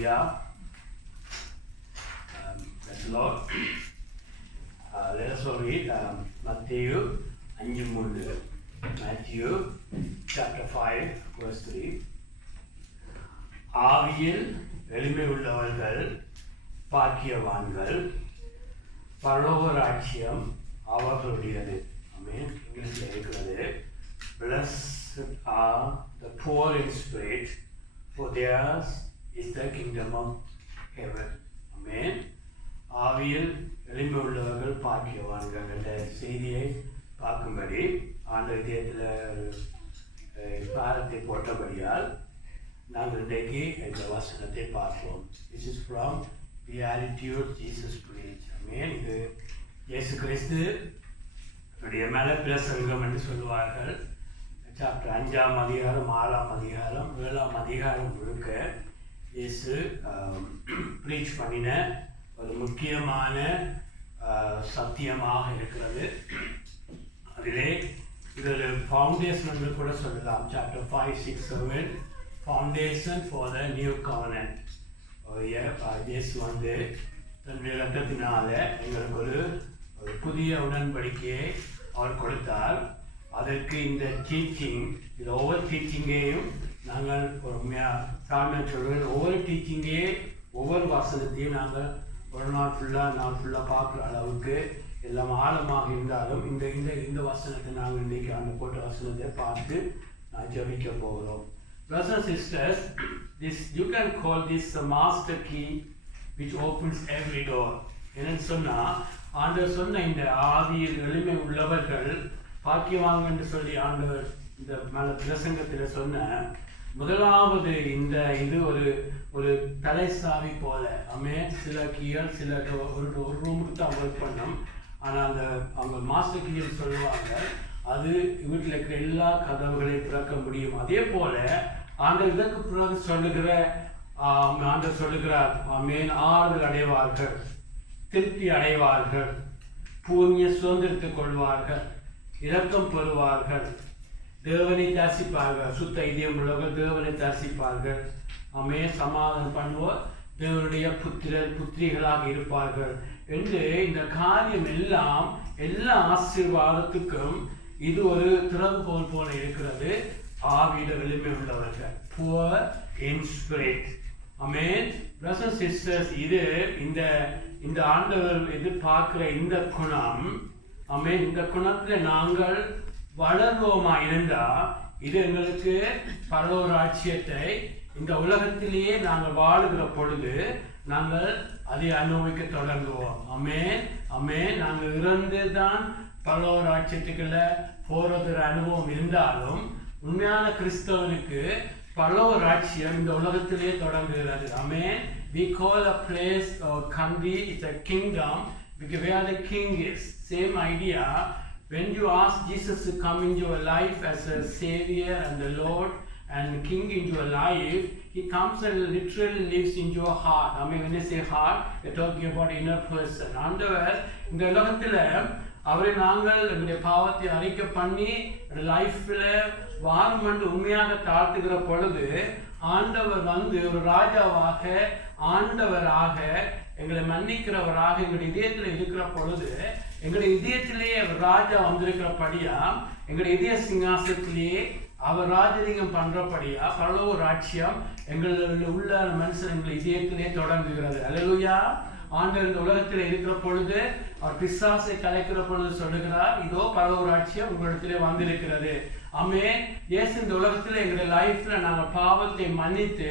Hallelujah. Praise the Lord. Let us all read Matthew 5:3. Matthew chapter 5 verse 3. ஆவியில் எளிமை உள்ளவர்கள் பாக்கியவான்கள், பரலோக ராஜ்யம் அவர்களுடையது. ஆமென். இங்கிலீஷில் இருக்கிறது, Blessed are the poor in spirit, for theirs is the kingdom of heaven. Amen. ஆவியில் எளிமை உள்ளவர்கள் பாக்கியவான்கள் என்ற செய்தியை பார்க்கும்படி ஆண்டவர் இதயத்தில் பாரத்தை போட்டபடியால் நாங்கள் இன்றைக்கு இந்த வசனத்தை பார்ப்போம். This is from Beatitudes Jesus preached. Amen. இது இயேசு கிறிஸ்து மேல பிரசங்கம் என்று சொல்லுவார்கள். சாப்டர் 5ஆம் அதிகாரம் 6ஆம் அதிகாரம் 7ஆம் அதிகாரம் முழுக்க இயேசு ப்ரீச் பண்ணின ஒரு முக்கியமான சத்தியமாக இருக்கிறது. அதிலே இது ஒரு ஃபவுண்டேஷன் என்று கூட சொல்லலாம். Chapter 5, 6, 7 foundation for the new கவர்னன்ட். இயேசு தன்னுடைய ரத்தத்தினால எங்களுக்கு ஒரு புதிய உடன்படிக்கையை அவர் கொடுத்தார். அதற்கு இந்த டீச்சிங், இது ஒவ்வொரு டீச்சிங்கையும் நாங்கள் தாழ்மையாக சொல்கிறேன், ஒவ்வொரு டீச்சிங்கே ஒவ்வொரு வசனத்தையும் நாங்கள் ஒரு நாள் ஃபுல்லாக பார்க்குற அளவுக்கு எல்லாம் ஆழமாக இருந்தாலும் இந்த இந்த இந்த வசனத்தை நாங்கள் இன்றைக்கி அந்த போட்ட வசனத்தை பார்த்து நான் ஜபிக்க போகிறோம். Brothers and sisters, you can call this the master key which opens every door. என்னன்னு சொன்னால், ஆண்டவர் சொன்ன இந்த ஆவியில் எளிமை உள்ளவர்கள் பாக்கியவாங்க என்று சொல்லி ஆண்டவர் இந்த மேல பிரசங்கத்தில் சொன்ன முதலாவது இது ஒரு தலைசாவி போல. சில கீழ் சில ஒரு ரூமுக்கு தான் ஒர்க் பண்ணோம். ஆனால் அவங்க மாஸ்டர் கீழ் சொல்லுவாங்க, அது வீட்டில் இருக்கிற எல்லா கதவுகளையும் திறக்க முடியும். அதே போல ஆண்டவர் இதற்கு பிறகு ஆண்டவர் சொல்லுகிறார், ஆறுதல் அடைவார்கள், திருப்தி அடைவார்கள், பூர்ணிய சுதந்திரத்தை கொள்வார்கள், இரக்கம் பெறுவார்கள், தேவனை தரிசிப்பார்கள், சுத்த இதயம் உள்ளவர்கள் தேவனை தரிசிப்பார்கள், சமாதானம் பண்ணுவோர் தேவனுடைய புத்திரிகளாக இருப்பார்கள் என்று இந்த காரியம் எல்லாம் எல்லா ஆசீர்வாதத்துக்கும் இது ஒரு திறவுகோல் போல இருக்கிறது. ஆவியில எளிமை உள்ளவர்கள், poor in spirit. Amen. Brothers and sisters, இது இந்த ஆண்டவர் எதிர்பார்க்கிற இந்த குணம், இந்த குணத்தில் நாங்கள் வளர்வோமா இருந்தா இது எங்களுக்கு பரலோக ராஜ்யத்தை இந்த உலகத்திலேயே நாங்கள் வாழுகிற பொழுது நாங்கள் அதை அனுபவிக்க தொடங்குவோம். நாங்கள் இறந்து தான் பரலோக ராஜ்யத்துக்குள்ள போறது அனுபவம் இருந்தாலும் உண்மையான கிறிஸ்தவனுக்கு பரலோக ராஜ்யம் இந்த உலகத்திலேயே தொடங்குகிறது. We call a place or country is a kingdom because where the king is. Same idea. When you ask Jesus to come into your life as a savior and the Lord and king into your life, he comes and literally lives into your heart. When I say heart, we're talking about inner person. ஆண்டவர் இந்த உலகத்துல அவரை நாங்கள் எங்களுடைய பாவத்தை அறிக்கை பண்ணி லைஃப்ல வார்மண்ட் உண்மையாக தாழ்த்துகிற பொழுது ஆண்டவர் ஒரு ராஜாவாக ஆண்டவராக எங்களை மன்னிக்கிறவராக எங்களுடைய இதயத்தில் இருக்கிற பொழுது எங்களுடைய இதயத்திலேயே ராஜா வந்திருக்கிறபடியா எங்களுடைய இதய சிங்காசனத்திலேயே அவர் ராஜரீகம் பண்றபடியா பரலோக ராஜ்யம் எங்களுடைய உள்ள மனுஷன் எங்கள் இதயத்திலேயே தொடங்குகிறது. அல்லேலூயா. ஆண்டவர் இந்த உலகத்தில் இருக்கிற பொழுது அவர் பிசாசை கலைக்கிற பொழுது சொல்லுகிறார், இதோ பரலோக ராஜ்யம் உங்களிடத்திலே வந்திருக்கிறது. இயேசு இந்த உலகத்தில் எங்களுடைய லைஃப்ல நாங்கள் பாவத்தை மன்னித்து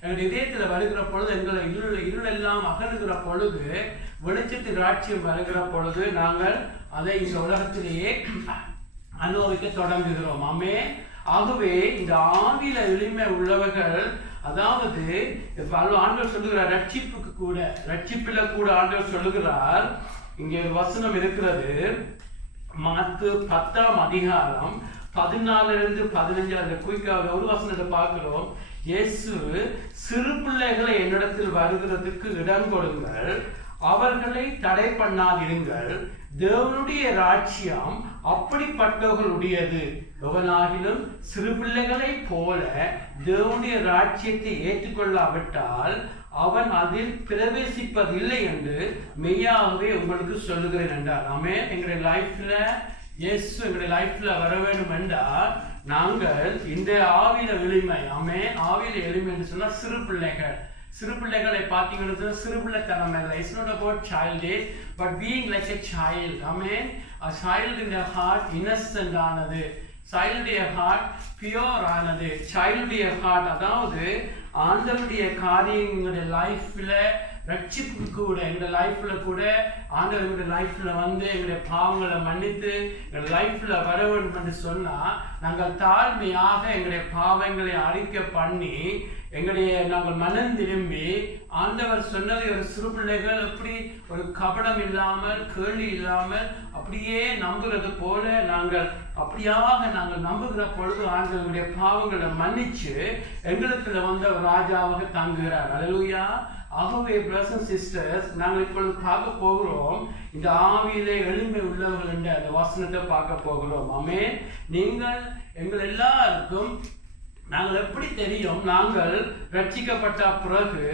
எங்களுடைய இதயத்தில் வருகிற பொழுது எங்களை இருளெல்லாம் அகலுகிற பொழுது வெளிச்சத்து ராட்சியம் வருகிற பொழுது நாங்கள் அதை இந்த உலகத்திலேயே அனுபவிக்க தொடங்குகிறோம். ஆகவே இந்த ஆவியில எளிமை உள்ளவர்கள், அதாவது ஆண்டவர் சொல்லுகிறார், ரட்சிப்பில கூட ஆண்டவர் சொல்லுகிறார். இங்கே ஒரு வசனம் இருக்கிறது, மாற்கு 10ஆம் அதிகாரம் 14-15 குயிக்காக ஒரு வசனத்தை பார்க்கிறோம். இயேசு சிறு பிள்ளைகளை என்னிடத்தில் வருகிறதுக்கு இடம் கொடுங்கள், அவர்களை தடை பண்ணாதிருங்கள். தேவனுடைய ராஜ்யம் அப்படிப்பட்டவர்களுடையது. எவனாகிலும் சிறு பிள்ளைகளை போல தேவனுடைய ராஜ்யத்தை ஏற்றுக்கொள்ளாவிட்டால் அவன் அதில் பிரவேசிப்பதில்லை என்று மெய்யாகவே உங்களுக்கு சொல்லுகிறேன் என்றார். ஆமென். எங்களுடைய லைஃப்ல இயேசு எங்களுடைய லைஃப்ல வர வேண்டும் என்றால் நாங்கள் இந்த ஆவியில எளிமை, ஆமென், ஆவியில எளிமை என்று சொன்னா சிறு பிள்ளைகளை பார்த்தீங்கன்னா சிறு பிள்ளைத்தனம் இல்லை. It's not about child age, but being like a child. Amen. A child in their heart innocent ஆனது, child in their heart pure ஆனது, child in their heart அதாவது ஆண்டவருடைய காரியம் எங்களுடைய லைஃப்ல ரட்சிப்பு கூட எங்களுடைய லைஃப்ல கூட ஆண்டவர் எங்களுடைய லைஃப்ல வந்து எங்களுடைய பாவங்களை மன்னித்து எங்களுடைய லைஃப்ல வர வேண்டும் என்று சொன்னா நாங்கள் தாழ்மையாக எங்களுடைய பாவங்களை அறிக்கை பண்ணி நாங்கள் மனம் திரும்பி ஆண்டவர் சொன்னதை ஒரு சிறு பிள்ளைகள் எப்படி ஒரு கபடம் இல்லாமல் கேள்வி இல்லாமல் அப்படியே நம்புறது போல அப்படியாக நாங்கள் நம்புகிற பொழுது ஆண்டவருடைய பாவங்களை மன்னிச்சு எங்களுக்குள்ள வந்த ராஜாவாக தங்குகிறார். அல்லேலூயா. ஆகவே பிரதர்ஸ் அண்ட் சிஸ்டர்ஸ், நாங்கள் இப்பொழுது பார்க்க போகிறோம் இந்த ஆவியிலே எளிமை உள்ளவர்கள் என்ற அந்த வசனத்தை பார்க்க போகிறோம். ஆமென். நீங்கள் எங்கள் எல்லாருக்கும் நாங்கள் எப்படி தெரியும் நாங்கள் ரட்சிக்கப்பட்ட பிறகு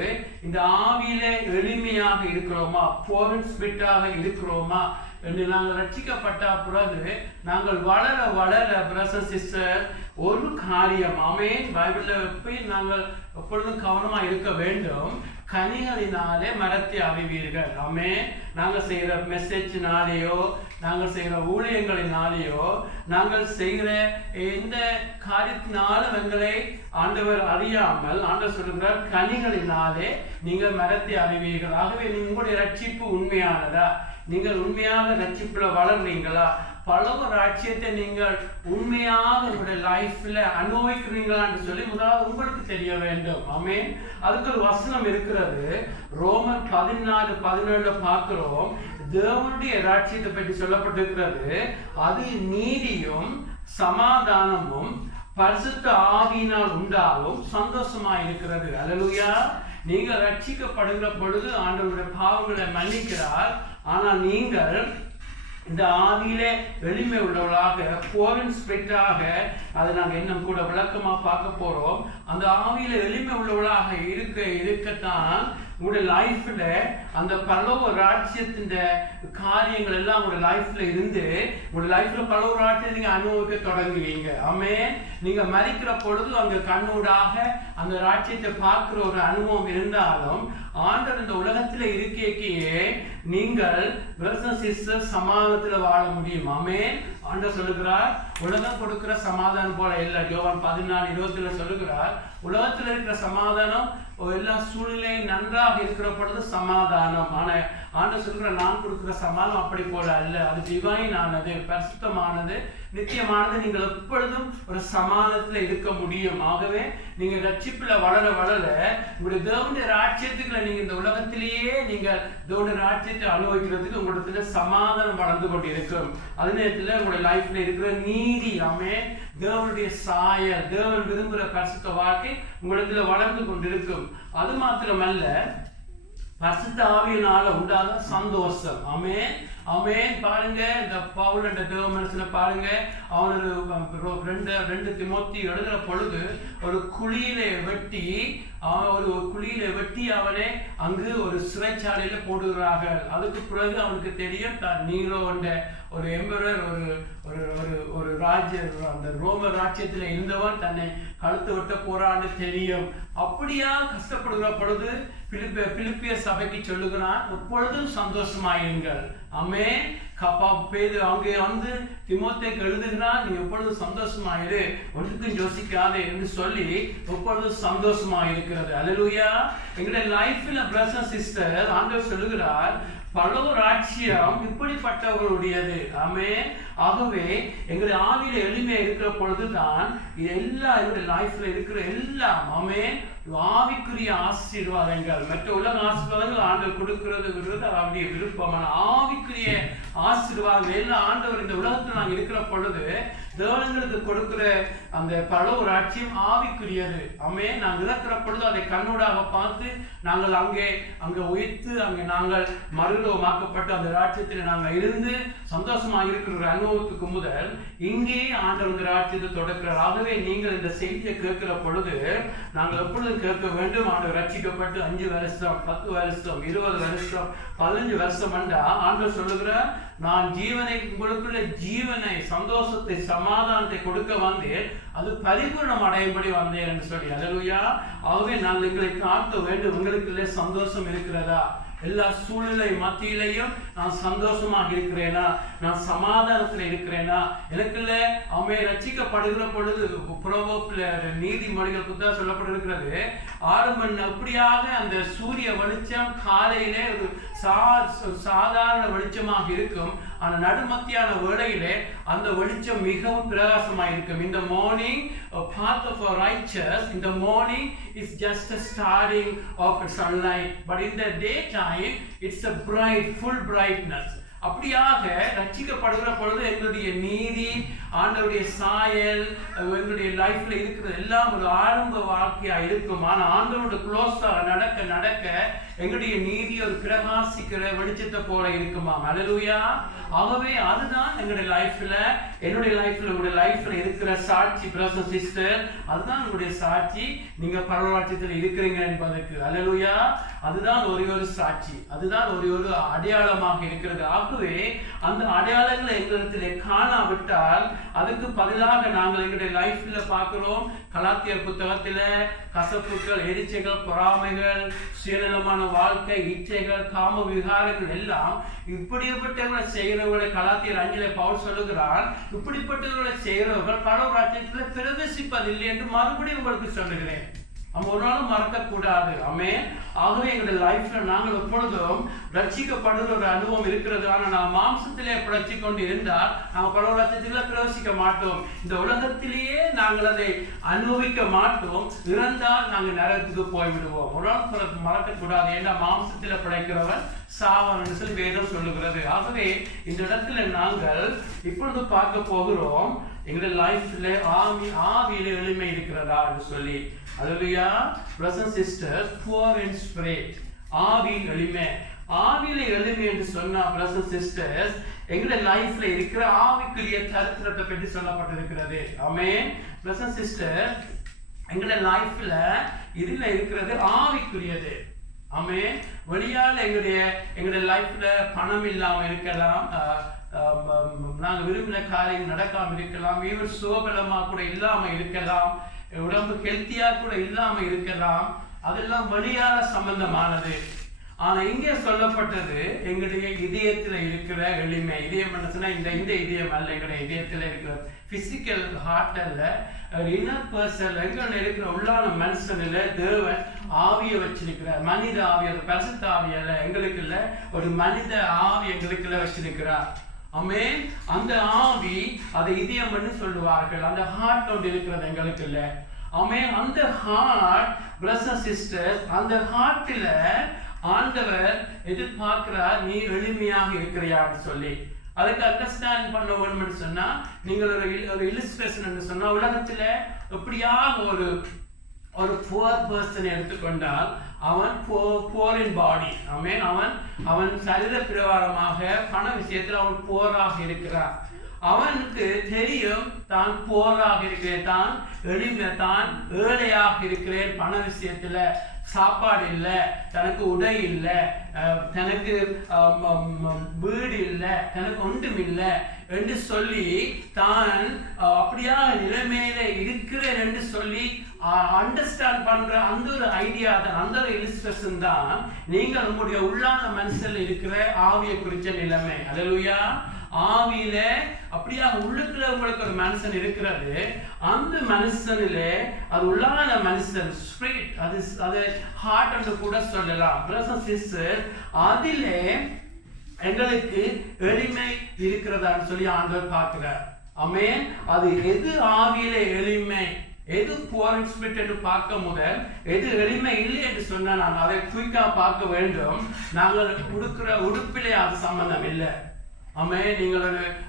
இந்த ஆவியிலே எளிமையாக இருக்கிறோமா, போரன் ஸ்பிரிட்டாக இருக்கிறோமா என்று நாங்கள் ரட்சிக்கப்பட்ட பிறகு நாங்கள் வளர வளர பிரதர்ஸ் அண்ட் சிஸ்டர் ஒரு காரியம், ஆமென், பைபிள்ல எப்படி நாங்கள் எப்பொழுதும் கவனமா இருக்க வேண்டும். கனிகளினாலே மரத்தை அறிவீர்கள். ஆமென். நாங்கள் செய்கிற மெசேஜினாலேயோ நாங்கள் செய்கிற ஊழியங்களினாலேயோ நாங்கள் செய்கிற எந்த காரியத்தினாலும் எங்களை ஆண்டவர் அறியாமல் ஆண்டவர் சொல்லுகிறார் கனிகளினாலே நீங்கள் மரத்தை அறிவீர்கள். ஆகவே உங்களுடைய ரட்சிப்பு உண்மையானதா? நீங்கள் உண்மையாக ரட்சிப்புல வளர்றீங்களா? பலவ ராஜ்யத்தை நீங்கள் உண்மையாக உங்களுடைய லைஃப்ல அனுபவிக்கிறீங்களான்னு சொல்லி முதலாவது உங்களுக்கு தெரிய வேண்டும். ஆமென். அதுக்கு ஒரு வசனம் இருக்கிறது. ரோமர் 14:17 பார்க்கிறோம். தேவனுடைய ராஜ்யத்தை பற்றி சொல்லப்பட்டிருக்கிறது. அது நீதியும் சமாதானமும் பரிசுத்த ஆவியினால் உண்டாகும் சந்தோஷமா இருக்கிறது. அல்லேலூயா. நீங்கள் ரட்சிக்கப்படுகிற பொழுது ஆண்டவருடைய பாவங்களை மன்னிக்கிறார். ஆனால் நீங்கள் இந்த ஆவியிலே எளிமை உள்ளவர்களாக போரன் ஸ்பிரிட்டாக அதை நாங்கள் இன்னும் கூட விளக்கமா பார்க்க போறோம். அந்த ஆவியில எளிமை உள்ளவர்களாக இருக்கத்தான் உங்களுடைய லைஃப்ல அந்த பரலோக ராஜ்யத்தின் காரியங்கள் எல்லாம் உங்களுடைய லைஃப்ல இருந்து உங்களுடைய லைஃப்ல பரலோக ராஜ்யத்தை நீங்க அனுபவிக்க தொடங்குவீங்க. ஆமென். நீங்க மரிக்கிற பொழுது அங்க கண்ணூடாக அந்த ராஜ்யத்தை பார்க்கிற ஒரு அனுபவம் இருந்தாலும் ஆண்டவர் இந்த உலகத்துல இருக்கையே நீங்கள் சமாதானத்துல வாழ முடியும். ஆமென். ஆண்டவர் சொல்லுகிறார் உலகம் கொடுக்கிற சமாதானம் போல இல்ல. யோவான் 14:20 சொல்லுகிறார் உலகத்துல இருக்கிற சமாதானம் எல்லா சூழ்நிலையும் நன்றாக இருக்கிற பொழுது சமாதானம். ஆனா ஆண்டவர் சொல்லுகிற நான் கொடுக்கிற சமாதானம் அப்படி போல அல்ல. அது டிவைன் ஆனது, பரிசுத்தமானது, நித்தியமானது. நீங்கள் எப்பொழுதும் ஒரு சமாதானத்துல இருக்க முடியும். ஆகவே நீங்க ரட்சிப்புல வளர வளர உங்களுடைய தேவனுடைய ராஜ்யத்துக்குள்ள நீங்க இந்த உலகத்திலேயே நீங்க தேவனுடைய ராஜ்யத்தை அனுபவிக்கிறதுக்கு உங்களுடைய சமாதானம் வளர்ந்து கொண்டு இருக்கும். அதே நேரத்துல உங்களுடைய லைஃப்ல இருக்கிற நீதி, ஆமென், தேவனுடைய சாயல், தேவன் விரும்புகிற பரிசுத்த வாழ்க்கை உங்களிடத்துல வளர்ந்து கொண்டிருக்கும். அது மாத்திரமல்ல பரிசுத்த ஆவியினால உண்டாத சந்தோஷம். ஆமென். ஆமென். பாருங்க இந்த பவுல் என்ற தேவ மனுஷனை பாருங்க. அவன் 2 திமோத்தி எழுதுற பொழுது ஒரு குழியிலே வெட்டி அவனை அங்கு ஒரு சிறைச்சாலையில போடுகிறார்கள். அதுக்கு பிறகு அவனுக்கு தெரியும் தான் நீரோ என்ற ஒரு எம்பரர் ஒரு ராஜ்யம் அந்த ரோம ராஜ்யத்துல இருந்தவன் தன்னை கழுத்து வெட்ட போறான்னு தெரியும். அப்படியா கஷ்டப்படுகிற பொழுது பிலிப்பியர் சபைக்கு சொல்லுகிறான் எப்பொழுதும் சந்தோஷமாயிருங்கள். ஆமென். அங்கே வந்து திமோத்தேக்கு எழுதுகிறான் நீ எப்பொழுதும் சந்தோஷமாயிரு, ஒன்றுக்கும் யோசிக்காதே என்று சொல்லி எப்பொழுதும் சந்தோஷமாயிருக்கிறது. அல்லேலூயா. எங்களுடைய லைஃப்ல பிரதர்ஸ் அண்ட் சிஸ்டர் ஆண்டவர் சொல்லுகிறார் பரலோக ராஜ்யம் இப்படிப்பட்டவர்களுடையது. ஆமென். ஆகவே எங்களுடைய ஆவியில எளிமையா இருக்கிற பொழுதுதான் எல்லா எங்களுடைய லைஃப்ல இருக்கிற எல்லாம் ஆமென் ஆவிக்குரிய ஆசீர்வாதங்கள். மற்ற உலக ஆசீர்வாதங்கள் ஆண்டவர் கொடுக்கிறது அவருடைய விருப்பமான ஆவிக்குரிய ஆசீர்வாதம் எல்லாம் ஆண்டவர் இந்த உலகத்தில் நாங்கள் இருக்கிற பொழுது தேவனுங்களுக்கு கொடுக்கிற அந்த பரலோக ராஜ்யம் ஆவிக்குரியது. ஆமென். நாங்கள் இருக்கிற பொழுது அதை கண்ணூடாக பார்த்து நாங்கள் அங்கே உயிர்த்து அங்கே நாங்கள் மறுரூபமாக்கப்பட்டு அந்த ராஜ்யத்தில் நாங்கள் இருந்து சந்தோஷமாக இருக்கிற ஒரு அனுபவத்துக்கு முதல் இங்கே ஆண்டவர் இந்த ராஜ்யத்தை தொடக்கிறார். ஆகவே நீங்கள் இந்த செய்தியை கேட்கிற பொழுது நாங்கள் எப்பொழுதும் கேட்க வேண்டும், ஆண்டவர் ரட்சிக்கப்பட்டு 5 வருஷம் 10 வருஷம் 20 வருஷம் 15 வருஷம் ஆண்டவர் சொல்லுகிறார், நான் ஜீவனை உங்களுக்குள்ள ஜீவனை சந்தோஷத்தை சமாதானத்தை கொடுக்க வந்தேன், அது பரிபூர்ணம் அடையும்படி வந்தேன் என்று சொல்லி. அல்லேலூயா. ஆகவே நான் எங்களை காக்க வேண்டும். உங்களுக்குள்ளே சந்தோஷம் இருக்கிறதா? எல்லா சூழ்நிலை மத்தியிலையும் நான் சந்தோஷமாக இருக்கிறேனா? நான் சமாதானத்தில் இருக்கிறேனா? எனக்குள்ள அவன் ரட்சிக்கப்படுகிற பொழுது நீதிமொழிகள் புத்தகம் சொல்லப்பட்டிருக்கிறது, 6 மணி அப்படியாக அந்த சூரிய வெளிச்சம் காலையிலே ஒரு சாதாரண வெளிச்சமாக இருக்கும். ஆனால் நடுமத்தியான வேளையிலே அந்த வெளிச்சம் மிகவும் பிரகாசமாக இருக்கும். இந்த morning path of a righteous, in the morning is just a starting of sunlight, but in the daytime it's a bright full brightness. அப்படியாக ரட்சிக்கப்படுகிற பொழுது எங்களுடைய நீதி, ஆண்டவருடைய சாயல், எங்களுடைய லைஃப்ல இருக்கிறது எல்லாம் ஒரு ஆரம்ப வாழ்க்கையா இருக்கும். ஆனால் ஆண்டவரோட க்ளோஸாக நடக்க நடக்க எங்களுடைய நீதி ஒரு பிரகாசிக்கிற வெளிச்சத்தை போல இருக்குமா? அல்லேலூயா. ஆகவே அதுதான் எங்களுடைய லைஃப்ல, என்னுடைய லைஃப்ல, உங்களுடைய லைஃப்ல இருக்கிற சாட்சி. பிரதர் சிஸ்டர், அதுதான் உங்களுடைய சாட்சி. நீங்க பரலோகத்தில் இருக்கிறீங்க என்பதற்கு. அல்லேலூயா. அதுதான் ஒரு சாட்சி, அதுதான் ஒரு அடையாளமாக இருக்கிறது. ஆகவே அந்த அடையாளங்களை எங்களிடத்திலே காணாவிட்டால் அதுக்கு பதிலாக நாங்கள் எங்களுடைய லைஃப்ல பார்க்கிறோம். கலாத்தியர் புத்தகத்தில கசப்புகள், எரிச்சைகள், பொறாமைகள், சுயநலமான வாழ்க்கை, இச்சைகள், காம விகாரங்கள் எல்லாம் இப்படிப்பட்டவர்களை செய்கிறவர்களை கலாத்தியர் 5 பவுல் சொல்லுகிறார், இப்படிப்பட்டவர்களை செய்கிறவர்கள் பரலோக ராஜ்யத்தில் பிரவேசிப்பதில்லை என்று மறுபடியும் உங்களுக்கு சொல்லுகிறேன். நம்ம ஒரு நாளும் மறக்கக்கூடாது. ஆமென். ஆகவே எங்களுடைய லைஃப்ல நாங்கள் எப்பொழுதும் ரட்சிக்கப்படுகிற ஒரு அனுபவம் இருக்கிறது. ஆனால் நாம் மாம்சத்திலே பிழைச்சி கொண்டு இருந்தால் நாங்கள் பரலோக ராஜ்யத்தில் பிரவேசிக்க மாட்டோம். இந்த உலகத்திலேயே நாங்கள் அதை அனுபவிக்க மாட்டோம். இறந்தால் நாங்கள் நரகத்துக்கு போய்விடுவோம். ஒரு நாள் மறக்கக்கூடாது. ஏன்னா மாம்சத்தில் பிழைக்கிறவன் சாவான் என்று சொல்லி வேதம் சொல்லுகிறது. ஆகவே இந்த இடத்துல நாங்கள் இப்பொழுது பார்க்க போகிறோம், எங்களுடைய லைஃப்ல ஆவியில எளிமை இருக்கிறதா என்று சொல்லி. அல்லேலூயா. brothers and sisters, poor in spirit, ஆவியில் எளிமை. ஆவியில எளிமை என்று சொன்னா brothers and sisters, எங்களுடைய லைஃப்ல இருக்கிற ஆவிக்குரிய சரித்திரத்தை பற்றி சொல்லப்பட்டிருக்கிறது. ஆமென். brothers and sisters, எங்களுடைய லைஃப்ல இதுல இருக்கிறது ஆவிக்குரியது. ஆமென். வெளியால எங்களுடைய லைஃப்ல பணம் இல்லாம இருக்கலாம், நாங்கள் விரும்பின காரியம் நடக்காம இருக்கலாம், இவர் சுகபலமா கூட இல்லாம இருக்கலாம், உடம்பு ஹெல்த்தியா கூட இல்லாம இருக்கலாம். அதெல்லாம் வெளியால சம்பந்தமானது. ஆனா இங்கே சொல்லப்பட்டது எங்களுடைய இதயத்துல இருக்கிற எளிமை. இதயம் என்ன சொன்னா இந்த இதயம் அல்ல, எங்களுடைய இதயத்துல இருக்கிற பிசிக்கல் ஹார்ட் அல்ல, இன்னர் பர்சன் எங்களுடைய இருக்கிற உள்ளான மனுஷனில தேவன் ஆவியை வச்சிருக்கிறார். மனித ஆவி, அது பரிசுத்த ஆவி அல்ல, எங்களுக்கு இல்ல, ஒரு மனித ஆவி எங்களுக்குள்ள வச்சிருக்கிறார். ஆமென். அந்த ஆவி அதை இதயம் என்று சொல்லுவார்கள். அந்த ஹார்ட் ஒன்று இருக்கிறது எங்களுக்கு இல்ல. ஆமென். அந்த ஹார்ட் brothers and sisters, அந்த ஹார்ட்ல ஆண்டவர் எதிர்பார்க்கிறார், நீ எளிமையாக இருக்கிறியான்னு சொல்லி. அதுக்கு அண்டர்ஸ்டாண்ட் பண்ண வேணும்னு சொன்னா நீங்கள் ஒரு இல்லஸ்ட்ரேஷன் என்று சொன்னா, உலகத்துல எப்படியாக ஒரு புவர் பர்சனை எடுத்துக்கொண்டால் அவன் போர் இன் பாடி. ஆமென். அவன் சரீர பிரகாரமாக பண விஷயத்தில் அவன் போராக இருக்கிறான். அவனுக்கு தெரியும் தான் போராக இருக்கிறேன், தான் எளிமை, தான் ஏழையாக இருக்கிறேன், பண விஷயத்துல சாப்பாடு இல்லை, தனக்கு உடை இல்லை, தனக்கு வீடு இல்லை, தனக்கு ஒன்றும் இல்லை என்று சொல்லி தான் அப்படியா நிலைமையில இருக்கிறேன் என்று சொல்லி அண்டர்ஸ்டாண்ட் பண்ற அந்த ஒரு ஐடியா தான், அந்த ஒரு இலிஸ்ட்ரேஷன் தான் நீங்கள் உங்களுடைய உள்ளான மனசில் இருக்கிற ஆவியை குறிச்ச நிலைமை. அல்லேலூயா. ஆவியில அப்படியா உள்ளுக்குள்ள உங்களுக்கு ஒரு மனுஷன் இருக்கிறது. அந்த மனுஷனிலே அது உள்ளான மனுஷன் ஸ்பிரிட், அது ஹார்ட் என்று கூட சொல்லலாம். brothers and sisters, அதிலே எங்களுக்கு எளிமை இருக்கிறதான்னு சொல்லி ஆண்டவர் பார்க்கிறார். ஆமென். அது எது ஆவியிலே எளிமை, எது புவர் ஸ்பிரிட் என்று பார்க்க முதல் எது எளிமை இல்லை என்று சொன்னா நாங்கள் அதை குயிக்கா பார்க்க வேண்டும். நாங்கள் உடுக்கிற உடுப்பிலே அது சம்பந்தம் இல்லை. ஆமே, நீங்கள்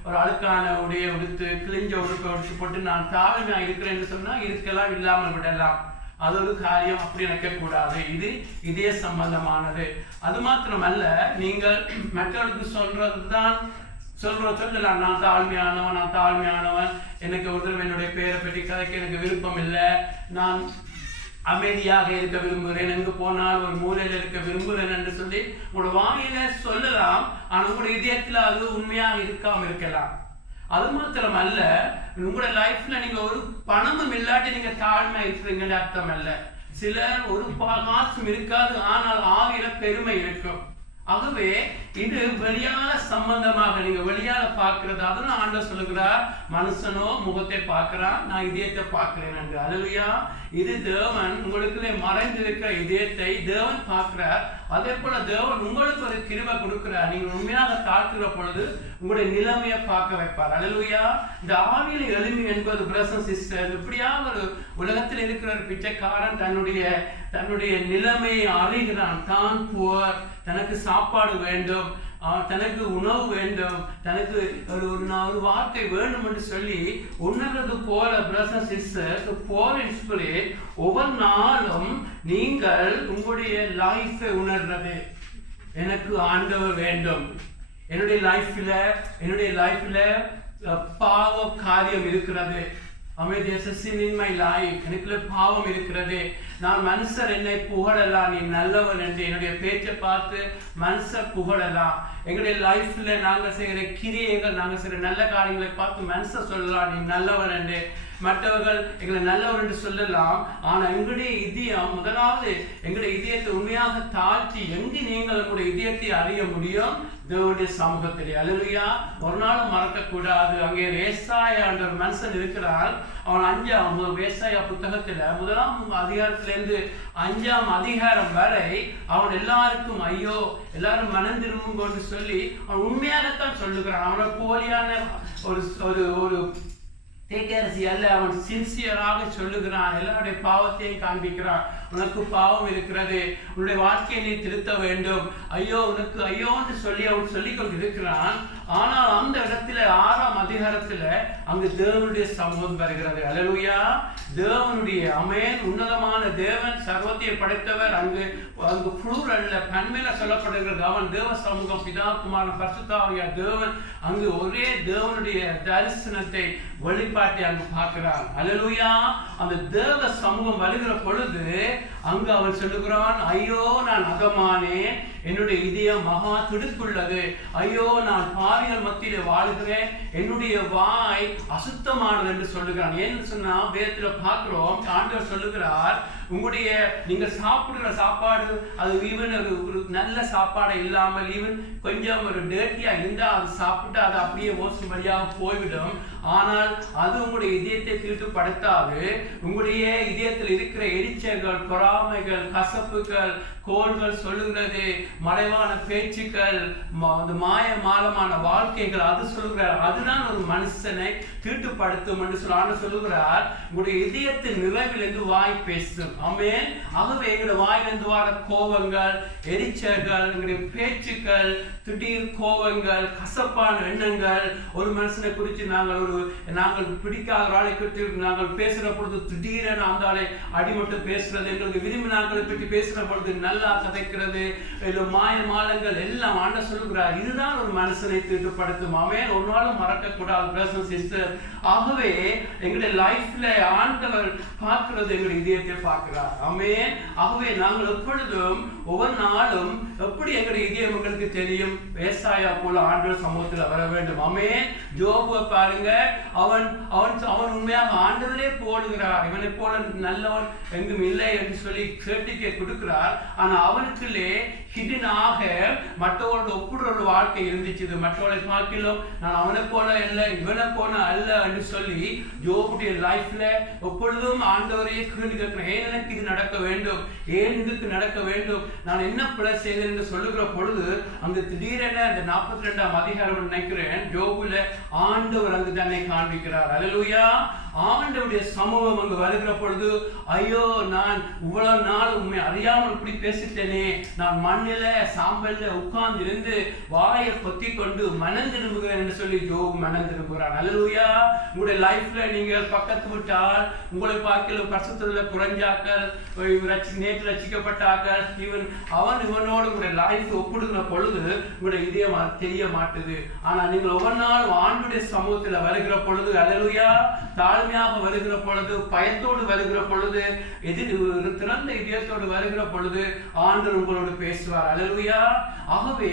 ஒரு அழுக்கான உடைய உடுத்து கிழிஞ்ச உடுப்பை உடுத்து போட்டு நான் தாழ்மையா இருக்கிறேன்னு சொன்னா இருக்கலாம், இல்லாமல் விடலாம். அது ஒரு காரியம், அப்படி நினைக்கக்கூடாது. இது இதே சம்பந்தமானது. அது மாத்திரமல்ல, நீங்கள் மற்றவர்களுக்கு சொல்றதுதான் சொல்லலாம், நான் தாழ்மையானவன், எனக்கு ஒருத்தர் என்னுடைய பேரை பற்றி கதைக்க எனக்கு விருப்பம் இல்லை, நான் அமைதியாக இருக்க விரும்புகிறேன், எங்கு போனால் ஒரு மூலையில் இருக்க விரும்புகிறேன் என்று சொல்லி உங்களோட வாயில சொல்லலாம். ஆனால் உங்களோட இதயத்தில் அது உண்மையாக இருக்காம இருக்கலாம். அது மாத்திரம் அல்ல, உங்களோட லைஃப்ல நீங்க ஒரு பணமும் இல்லாட்டி நீங்க தாழ்மை இருக்கிறீங்கன்னு அர்த்தம் அல்ல. சிலர் ஒரு காசும் இருக்காது, ஆனால் ஆவியில பெருமை இருக்கும். ஆகவே இது வெளியால சம்பந்தமாக நீங்க வெளியால பார்க்கிறது. அதனால ஆண்டவர் சொல்லுகிறார், மனுஷனோ முகத்தை பார்க்கிறான், நான் இதயத்தை பார்க்கிறேன் என்று. அல்லேலூயா. இது தேவன் உங்களுக்குள்ளே மறைந்திருக்கிற இதயத்தை தேவன் பார்க்கிறார். அதே போல தேவன் உங்களுக்கு ஒரு கிருபை கொடுக்கிறார். நீங்கள் உண்மையாக தாழ்த்துகிற பொழுது உங்களுடைய நிலைமையை பார்க்க வைப்பார். அல்லேலூயா. இந்த ஆவியில எளிமை என்பது பிரதர்ஸ் சிஸ்டர், இப்படியா ஒரு உலகத்தில் இருக்கிற ஒரு பிச்சைக்காரன் தன்னுடைய நிலைமையை அறிகிறான். தான் புவர், தனக்கு சாப்பாடு வேண்டும், தனக்கு உணவு வேண்டும், தனக்கு ஒரு வார்த்தை வேண்டும் என்று சொல்லி உணர்றது போல பிரதர்ஸ் சிஸ்டர் போர் இன்ஸ்பிரேட். ஒவ்வொரு நாளும் நீங்கள் உங்களுடைய லைஃபை உணர்றது, எனக்கு ஆண்டவர் வேண்டும், என்னுடைய லைஃப்ல பாவ காரியம் இருக்கிறது, எனக்குள்ள பாவம் இருக்கிறது, நான் மனுஷர் என்னை புகழலாம், நீ நல்லவன் என்று என்னுடைய பேச்சை பார்த்து மனுஷர் புகழலாம். எங்களுடைய லைஃப்ல நாங்கள் செய்கிற கிரியைகள், நாங்கள் செய்கிற நல்ல காரியங்களை பார்த்து மனுஷர் சொல்லலாம், நீ நல்லவன் என்று. மற்றவர்கள் எங்களை நல்லவர் என்று சொல்லலாம். ஆனா எங்களுடைய இதயம், முதலாவது எங்களுடைய இதயத்தை உண்மையாக தாழ்த்தி எங்கு நீங்கள் உங்களுடைய இதயத்தை அறிய முடியும்? தேவனுடைய சமூகத்திலே. அல்லேலூயா. ஒரு நாளும் மறக்க கூடாது. அங்கே ஏசாயா என்ற ஒரு மனுஷன் இருக்கிறார். அவன் ஏசாயா புத்தகத்துல 1ஆம் அதிகாரத்திலிருந்து 5ஆம் அதிகாரம் வரை அவன் எல்லாருக்கும் ஐயோ, எல்லாரும் மனம் திரும்பும் கொண்டு சொல்லி அவன் உண்மையாகத்தான் சொல்லுகிறான். அவனை போலியான ஒரு தேக்கரசி அல்ல, அவன் சின்சியராக சொல்லுகிறான். எல்லாருடைய பாவத்தையும் காண்பிக்கிறான். உனக்கு பாவம் இருக்கிறது, உன்னுடைய வாழ்க்கையை நீ திருத்த வேண்டும், ஐயோ உனக்கு ஐயோ என்று சொல்லி அவன் சொல்லிக் கொண்டிருக்கிறான். ஆனால் அந்த இடத்துல 6ஆம் அதிகாரத்துல அங்கு தேவனுடைய சமூகம் வருகிறது. அல்லேலூயா. தேவனுடைய ஆமென், உன்னதமான தேவன், சர்வத்தை படைத்தவர். அங்கு புளூரல்ல பன்மையில சொல்லப்படுகிறது. அவன் தேவ சமூகம், பிதா குமாரன் பரிசுத்த ஆவியானவர் தேவன். அங்கு ஒரே தேவனுடைய தரிசனத்தை வெளிப்பாட்டை அங்கு பார்க்கிறான். அல்லேலூயா. அந்த தேவ சமூகம் வருகிற பொழுது அங்கு அவன் சொல்லுகிறான், ஐயோ நான் அதமானேன், என்னுடைய இதயம் மகா துடுக்குள்ளது, ஐயோ நான் பாவிகள் மத்தியிலே வாழ்கிறேன், என்னுடைய வாய் அசுத்தமானது என்று சொல்லுகிறான். ஏன்னு சொன்னா வேதத்துல பார்க்கிறோம், ஆண்டவர் சொல்லுகிறார், உங்களுடைய நீங்கள் சாப்பிடுகிற சாப்பாடு அது ஈவன் ஒரு நல்ல சாப்பாடை இல்லாமல் ஈவன் கொஞ்சம் ஒரு டேர்ட்டியா இருந்தா அது சாப்பிட்டு அது அப்படியே மோசம் வழியாக போய்விடும். ஆனால் அது உங்களுடைய இதயத்தை தீட்டுப்படுத்தாது. உங்களுடைய இதயத்தில் இருக்கிற எரிச்சல்கள், பொறாமைகள், கசப்புகள், கோள்கள் சொல்லுகிறது, மறைவான பேச்சுக்கள், மாய மாலமான வாழ்க்கைகள், அது சொல்லுகிறார். அதுதான் ஒரு மனுஷனை தீட்டுப்படுத்தும் என்று சொல்லுகிறார். உங்களுடைய இதயத்தின் நிறைவிலிருந்து வாய் பேசும். ஆமென். ஆகவே எங்களுடைய வாயிலிருந்து வர கோபங்கள், எரிச்சல்கள், எங்களுடைய பேச்சுக்கள், திடீர் கோபங்கள், கசப்பான எண்ணங்கள், ஒரு மனுஷனை குறித்து நாங்கள் பிடிக்காத ஆளை குறித்து நாங்கள் பேசுகிற பொழுது திடீரென அந்த ஆளை அடிமட்டு பேசுறது, எங்களுக்கு விரும்பினாக்களை பற்றி பேசுகிற பொழுது நல்லா கதைக்கிறது, மாய மாலங்கள் எல்லாம் ஆண்டவர் சொல்லுகிறார். இதுதான் ஒரு மனுஷனை தீட்டுப்படுத்தும். ஆமென். ஒரு நாளும் மறக்க கூடாது பிரதர்ஸ் சிஸ்டர். ஆகவே எங்களுடைய லைஃப்ல ஆண்டவர் பார்க்கிறது எங்களுடைய இதயத்தை பார்க்கிறார். ஆமென். ஆகவே நாங்கள் எப்பொழுதும் ஒவ்வொரு நாளும் எப்படி எங்களுடைய இதயம் எங்களுக்கு தெரியும்? ஏசாயா போல ஆண்டவர் சமூகத்தில் வர வேண்டும். ஆமென். ஜோபுவை பாருங்க, அவன் உண்மையாக ஆண்டவரே போடுகிறார். இவனை போல நல்லவன் எங்கும் இல்லை என்று சொல்லி சர்டிபிகேட் கொடுக்கிறார். ஆனா அவனுக்குள்ளே ஹிடனாக மற்றவர்களோட ஒப்புடுற ஒரு வாழ்க்கை இருந்துச்சு. மற்றவர்களை பார்க்கலாம், நான் அவனை போல இல்லை, இவனை போல அல்ல என்று சொல்லி ஜோபுடைய லைஃப்ல எப்பொழுதும் ஆண்டவரையே கேள்வி கேட்கிறேன். ஏன் எனக்கு இது நடக்க வேண்டும்? ஏன் இதுக்கு நடக்க வேண்டும்? நான் என்ன பிழை செய்தேன் என்று சொல்லுகிற பொழுது அங்கு திடீரென அந்த 42ஆம் அதிகாரம் நினைக்கிறேன், ஜோபுல ஆண்டவர் அங்கு தன்னை காண்பிக்கிறார். அல்லேலூயா. ஆண்டவருடைய சமூகம் அங்கு வருகிற பொழுது, ஐயோ நான் இவ்வளவு நாள் உண்மை அறியாமல் இப்படி பேசிட்டேனே, நான் மண்ணில சாம்பல்ல உட்கார்ந்து இருந்து வாயை பொத்தி கொண்டு மனம் திரும்புகிறேன் என்று சொல்லி யோபு மனம் திரும்புகிறான். அல்லேலூயா. உங்களுடைய லைஃப்ல நீங்கள் பக்கத்து விட்டால் உங்களை பார்க்கல பரிசுத்தத்துல குறைஞ்சாக்கள், நேற்று ரசிக்கப்பட்டாக்கள், இவனோடு உங்களுடைய லைஃப் ஒப்பிடுகிற பொழுது உங்களுடைய இதயம் தெரிய மாட்டுது. ஆனா நீங்கள் ஒவ்வொரு நாள் ஆண்டுடைய சமூகத்துல வருகிற பொழுது, அல்லேலூயா, தாழ்மையாக வருகிற பொழுது, பயத்தோடு வருகிற பொழுது, திறந்த இதயத்தோடு வருகிற பொழுது ஆண்டவர் உங்களோடு பேசுவார். அல்லேலூயா. ஆகவே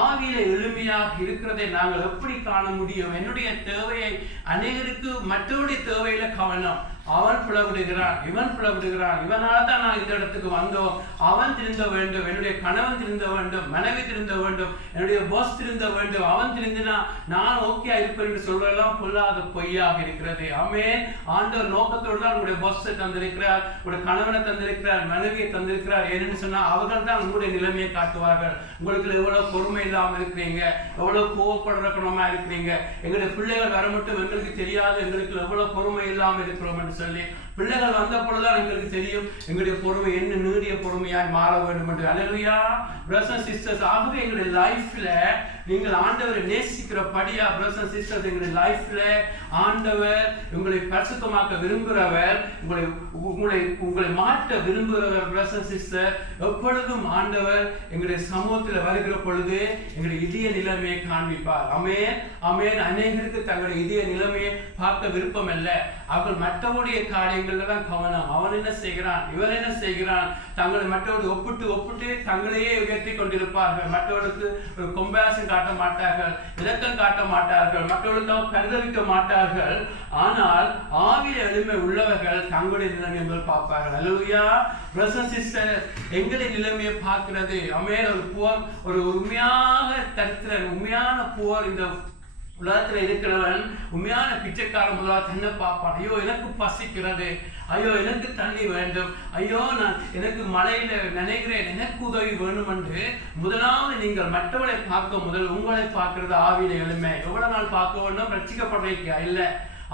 ஆவியில எளிமையாக இருக்கிறதை நாங்கள் எப்படி காண முடியும்? என்னுடைய தேவையை அநேகருக்கு மற்றவருடைய தேவையில கவனம். அவன் பிளவிடுகிறான், இவன் பிளவிடுகிறான், இவனால தான் நான் இந்த இடத்துக்கு வந்தோம், அவன் திருந்த வேண்டும், என்னுடைய கணவன் திருந்த வேண்டும், மனைவி திருந்த வேண்டும், என்னுடைய பாஸ் திருந்த வேண்டும், அவன் திருந்தினா நான் ஓகே இருப்பேன் என்று சொல்றதெல்லாம் பொல்லாத பொய்யாக இருக்கிறது. ஆமென். ஆண்டவர் நோக்கத்தோடு தான் உங்களுடைய பாஸை தந்திருக்கிறார், உங்களுடைய கணவனை தந்திருக்கிறார், மனைவியை தந்திருக்கிறார். ஏன்னு சொன்னா அவர்கள் தான் உங்களுடைய நிலைமையை காட்டுவார்கள். உங்களுக்கு எவ்வளவு பொறுமை இல்லாம இருக்கிறீங்க, எவ்வளவு கோவப்படுற குணமா இருக்கிறீங்க, எங்களுடைய பிள்ளைகள் வர மட்டும் எங்களுக்கு தெரியாது, எங்களுக்கு எவ்வளவு பொறுமை இல்லாம இருக்கிறோம் என்று சொல்லி பிள்ளைகள் வந்த பொழுதுதான் எங்களுக்கு தெரியும் எங்களுடைய பொறுமை என்ன நீடிய பொறுமையாய் மாற வேண்டும் என்று. அல்லேலூயா. பிரதர்ஸ் அண்ட் சிஸ்டர்ஸ், ஆகவே எங்களுடைய லைஃப்ல நீங்கள் ஆண்டவரை நேசிக்கிற படியா பிரதர்ஸ் அண்ட் சிஸ்டர்ஸ், எங்களுடைய லைஃப்ல ஆண்டவர் உங்களை பரிசுத்தமாக்க விரும்புகிறவர், உங்களை மாற்ற விரும்புகிறவர். பிரதர்ஸ் அண்ட் சிஸ்டர், எப்பொழுதும் ஆண்டவர் எங்களுடைய சமூகத்தில் வருகிற பொழுது எங்களுடைய இதய நிலைமையை காண்பிப்பார். ஆமென், ஆமென். அநேகருக்கு தங்களுடைய இதய நிலைமையை பார்க்க விருப்பம் அல்ல, அவர்கள் மற்றவருடைய காரியங்கள்ல தான் கவனம். அவன் என்ன செய்கிறான், இவன் என்ன செய்கிறான், தங்களை மற்றவர்கள் ஒப்பிட்டு தங்களையே உயர்த்தி கொண்டிருப்பார்கள். மற்றவர்களுக்கு ஒரு கம்பேரிசன் காட்ட மாட்டார்கள், இலக்கம் காட்ட மாட்டார்கள், மற்றவர்களுக்காக பரிதவிக்க மாட்டார்கள். ஆனால் ஆவிய எளிமை உள்ளவர்கள் தங்களுடைய நிலைமையை பார்ப்பார்கள். அல்லேலூயா. பிரதர்ஸ் அண்ட் சிஸ்டர், எங்களுடைய நிலைமையை பார்க்கிறது. ஆமென். ஒரு புவர், ஒரு உண்மையாக தரித்திரன், உண்மையான புவர் இந்த உலகத்துல இருக்கிறவன், உண்மையான பிச்சைக்காரன் முதலாக தன்னை பார்ப்பான். ஐயோ எனக்கு பசிக்கிறது, ஐயோ எனக்கு தண்ணி வேண்டும், ஐயோ நான் எனக்கு மழையில நினைக்கிறேன், எனக்கு உதவி வேணும் என்று முதலாவது நீங்கள் மற்றவர்களை பார்க்க முதல் உங்களை பார்க்கிறது ஆவியில எளிமை. எவ்வளவு நாள் பார்க்க வேண்டும்? ரட்சிக்கப்படுறீங்க இல்ல.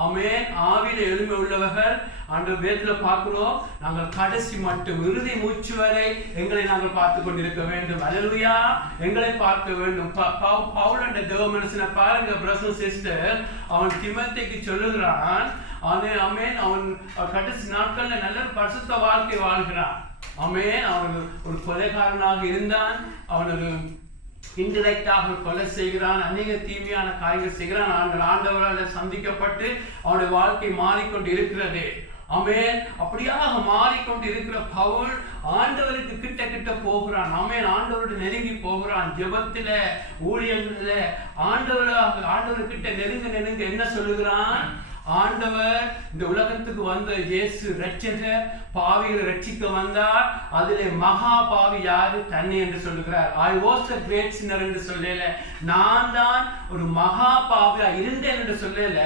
ஆமென். ஆவியில எளிமை உள்ளவர்கள் ஆண்டவர் வேதத்துல பார்க்கிறோம், நாங்கள் கடைசி மட்டும் இறுதி மூச்சு வரை எங்களை நாங்கள் பார்த்து கொண்டிருக்க வேண்டும். அல்லேலூயா. எங்களை பார்க்க வேண்டும். பவுல் என்ற தேவ மனுஷனை பாருங்க பிரதர்ஸ் அண்ட் சிஸ்டர், அவன் திமோத்தேயுக்கு சொல்லுகிறான், ஆமென், அவன் கடைசி நாட்கள்ல நல்ல பரிசுத்த வாழ்க்கை வாழ்கிறான். ஆமென். அவன் ஒரு கொலைகாரனாக இருந்தான், அவன் ஒரு இன்டிரெக்டாக கொலை செய்கிறான், அநேக தீமையான காரியங்கள் செய்கிறான். ஆண்டவரால் சந்திக்கப்பட்டு அவனுடைய வாழ்க்கை மாறிக்கொண்டு இருக்கிறது. ஆமென். அப்படியாக மாறிக்கொண்டு இருக்கிற பவுல் ஆண்டவருக்கு கிட்ட போகிறான். ஆமென். ஆண்டவரோடு நெருங்கி போகிறான். ஜெபத்தில, ஊழியங்களில ஆண்டவர்கிட்ட நெருங்க என்ன சொல்லுகிறான்? ஆண்டவர் இந்த உலகத்துக்கு வந்த இயேசு ரட்சகர், பாவிகளை ரட்சிக்க வந்தார். அதிலே மகா பாவி யாரு? தன்னை என்று சொல்லுகிறார். I was a great sinner என்று சொல்லல, நான் தான் ஒரு மகா பாவியா இருந்தேன் என்று சொல்லல.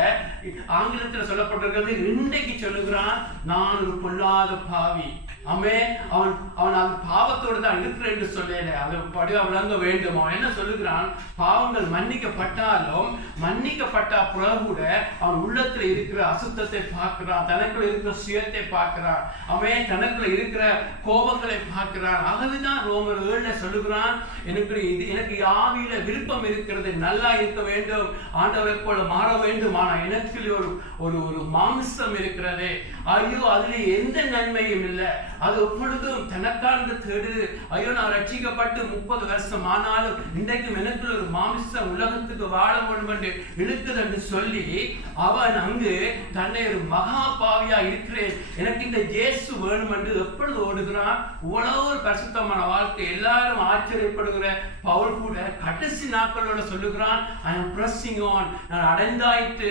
ஆங்கிலத்தில் சொல்லப்பட்டிருக்கிறது, இன்றைக்கு சொல்லுகிறான், நான் ஒரு பொல்லாத பாவி. ஆமென். அவன் அந்த பாவத்தோடு தான் இருக்கிறேன் என்று சொல்லல, அது படிவா விளங்க வேண்டும். அவன் என்ன சொல்லுகிறான்? பாவங்கள் மன்னிக்கப்பட்டாலும் மன்னிக்கப்பட்ட பிறகு கூட அவன் உள்ளத்துல இருக்கிற அசுத்தத்தை பார்க்கிறான், தனக்குள்ள இருக்கிற சுயத்தை பார்க்கிறான், அவன் தனக்குள்ள இருக்கிற கோபங்களை பார்க்கிறான். ஆகவேதான் ரோமர் 7 சொல்லுகிறான், எனக்கு ஆவியில விருப்பம் இருக்கிறது, நல்லா இருக்க வேண்டும், ஆண்டவரை போல மாற வேண்டும், ஆனா எனக்கு ஒரு மாம்சம் இருக்கிறது, ஐயோ அதுல எந்த நன்மையும் இல்லை, அது எப்பொழுதும் தனக்காக தேடுது. ஐயோ நான் ரட்சிக்கப்பட்டு 30 வருஷம் ஆனாலும் இன்றைக்கும் எனக்கு ஒரு மாமிசம் உலகத்துக்கு வாழ வேண்டும் என்று இழுக்குது என்று சொல்லி அவன் அங்கு தன்னை ஒரு மகா பாவியா இருக்கிறேன், எனக்கு இந்த இயேசு வேணும் என்று எப்பொழுது ஓடுகிறான். இவ்வளவு ஒரு பரிசுத்தமான வாழ்க்கை, எல்லாரும் ஆச்சரியப்படுகிற பவுல் கூட கடைசி நாட்களோட சொல்லுகிறான், I am pressing on, நான் அடைந்தாயிட்டு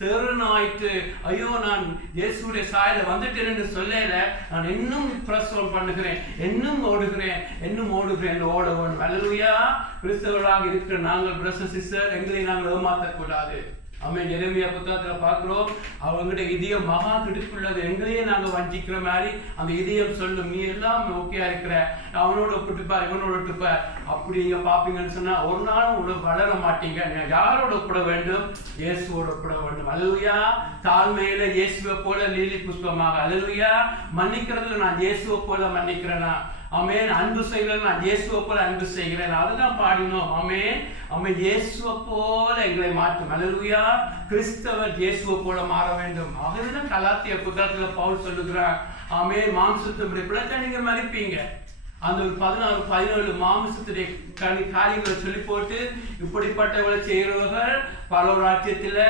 தேர்னாயிட்டு, ஐயோ நான் இயேசுடைய சாயல வந்துட்டேன் என்று சொல்லல, நான் இன்னும் பிரஸ் பண்ணுகிறேன், இன்னும் ஓடுகிறேன் ஓட வேண்டும். அல்லேலூயா. கிறிஸ்தவர்களாக இருக்கிற நாங்கள் பிரதர்ஸ் அண்ட் சிஸ்டர், எங்களை நாங்கள் ஏமாற்றக்கூடாது. ஆமென். எரேமியா புத்தகத்துல பார்க்கிறோம், அவங்ககிட்ட இதயம் மகா துடிப்புள்ளது, எங்களையே நாங்க வஞ்சிக்கிற மாதிரி அந்த இதயம் சொல்லும், நீ எல்லாம் ஓகேயா இருக்கிற, அவனோட ஒப்பிட்டுப்பார் இவனோட ஒப்பிட்டுப்பார். அப்படி நீங்க பாப்பீங்கன்னு சொன்னா ஒரு நாளும் உங்களுக்கு வளர மாட்டீங்க. யாரோட ஒப்பிட வேண்டும்? இயேசுவோட ஒப்பிட வேண்டும். அல்லேலூயா. தாழ்மையில இயேசுவை போல லீலி புஷ்பமாக. அல்லேலூயா. மன்னிக்கிறதுல நான் இயேசுவை போல மன்னிக்கிறேனா? ஆமென். அன்பு செய்கிறேன், நான் இயேசுவை போல அன்பு செய்கிறேன். அதுதான் பாடினோம். ஆமென். ஆமென். இயேசுவை போல எங்களை மாற்றும். அல்லேலூயா. கிறிஸ்தவர் இயேசுவை போல மாற வேண்டும். அதுதான் கலாத்திய புத்தகத்துல பவுல் சொல்லுகிறார். ஆமென். மாம்சத்தின் பிள்ளைதான் நீங்க மதிப்பீங்க. அந்த ஒரு 16-17 மாம்சத்துடைய காரியங்களை சொல்லி போட்டு, இப்படிப்பட்டவர்களை செய்கிறவர்கள் பரலோகராஜ்யத்தில்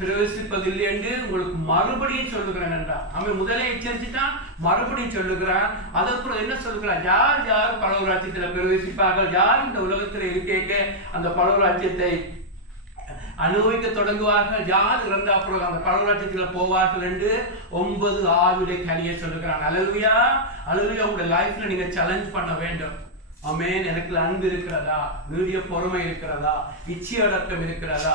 பிரவேசிப்பதில்லை என்று உங்களுக்கு மறுபடியும் சொல்லுகிறேன் என்றார். அவன் முதலே எச்சரிச்சுட்டான், மறுபடியும் சொல்லுகிறான். அதற்குள்ள என்ன சொல்லுகிறான்? யார் யார் பரலோகராஜ்யத்தில் பிரவேசிப்பார்கள், யார் இந்த உலகத்தில் இருக்க அந்த பரலோகராஜ்யத்தை அனுபவிக்க தொடங்குவார்கள், யார் இறந்தா அப்புறம் அந்த பரலோகராஜ்யத்தில் போவார்கள் என்று 9 ஆவியுடைய கனியை சொல்லுகிறான். அல்லேலூயா. அல்லேலூயா. உங்களுடைய லைஃப்ல நீங்க சேலஞ்ச் பண்ண வேண்டும். ஆமென். எனக்கு அன்பு இருக்கிறதா, நீடிய பொறுமை இருக்கிறதா, இச்சையடக்கம் இருக்கிறதா,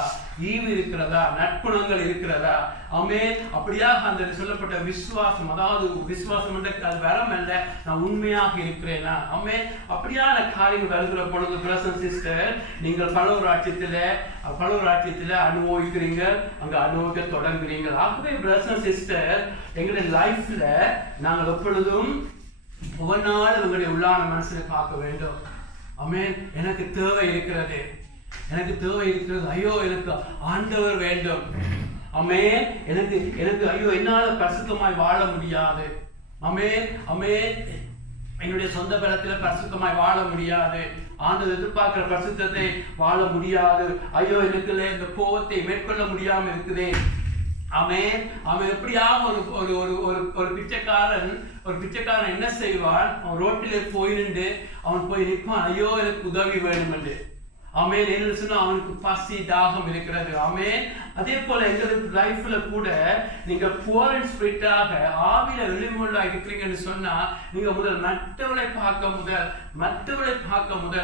ஈவு இருக்கிறதா, நற்குணங்கள் இருக்கிறதா? ஆமென். அப்படியாக அந்த சொல்லப்பட்ட விசுவாசம், அதாவது விசுவாசம் என்ற அது வரம் அல்ல, நான் உண்மையாக இருக்கிறேனா? ஆமென். அப்படியான காரியங்கள் வருகிற பொழுது பிரதர் சிஸ்டர், நீங்கள் பரலோகராஜ்யத்தில் அனுபவிக்கிறீங்க, அங்க அனுபவிக்க தொடங்குறீங்க. ஆகவே பிரதர் சிஸ்டர், எங்களுடைய லைஃப்ல நாங்கள் எப்பொழுதும் ஒவ்வொரு நாளும் உங்களுடைய உள்ளான மனசுல பார்க்க வேண்டும். ஆமென். எனக்கு தேவை இருக்கிறது, எனக்கு தேவை இருக்கிறது. ஐயோ எனக்கு ஆண்டவர் வேண்டும். ஆமென். எனக்கு ஐயோ என்னால பரிசுத்தமாய் வாழ முடியாது. ஆமென். ஆமென். என்னுடைய சொந்த பலத்துல பரிசுத்தமாய் வாழ முடியாது. ஆண்டவர் எதிர்பார்க்கிற பரிசுத்தத்தை வாழ முடியாது. ஐயோ எனக்கு இந்த கோபத்தை மேற்கொள்ள முடியாம இருக்குதே. ஆமென். அவன் எப்படியாக ஒரு பிச்சைக்காரன் என்ன செய்வான்? அவன் ரோட்டிலே போய் நின்று அவன் போய் நிற்பான், ஐயோ எனக்கு உதவி வேணும் என்று. ஆமென். என்ன சொன்னா அவனுக்கு பசி தாகம் இருக்கிறது. ஆமென். அதே போல எங்களுக்கு லைஃப்ல கூட நீங்க புவர் அண்ட் ஸ்பிரிட்டாக ஆவியில வெளிமுள்ளா இருக்கிறீங்கன்னு சொன்னா, நீங்க முதல் மற்றவர்களை பார்க்க முதல்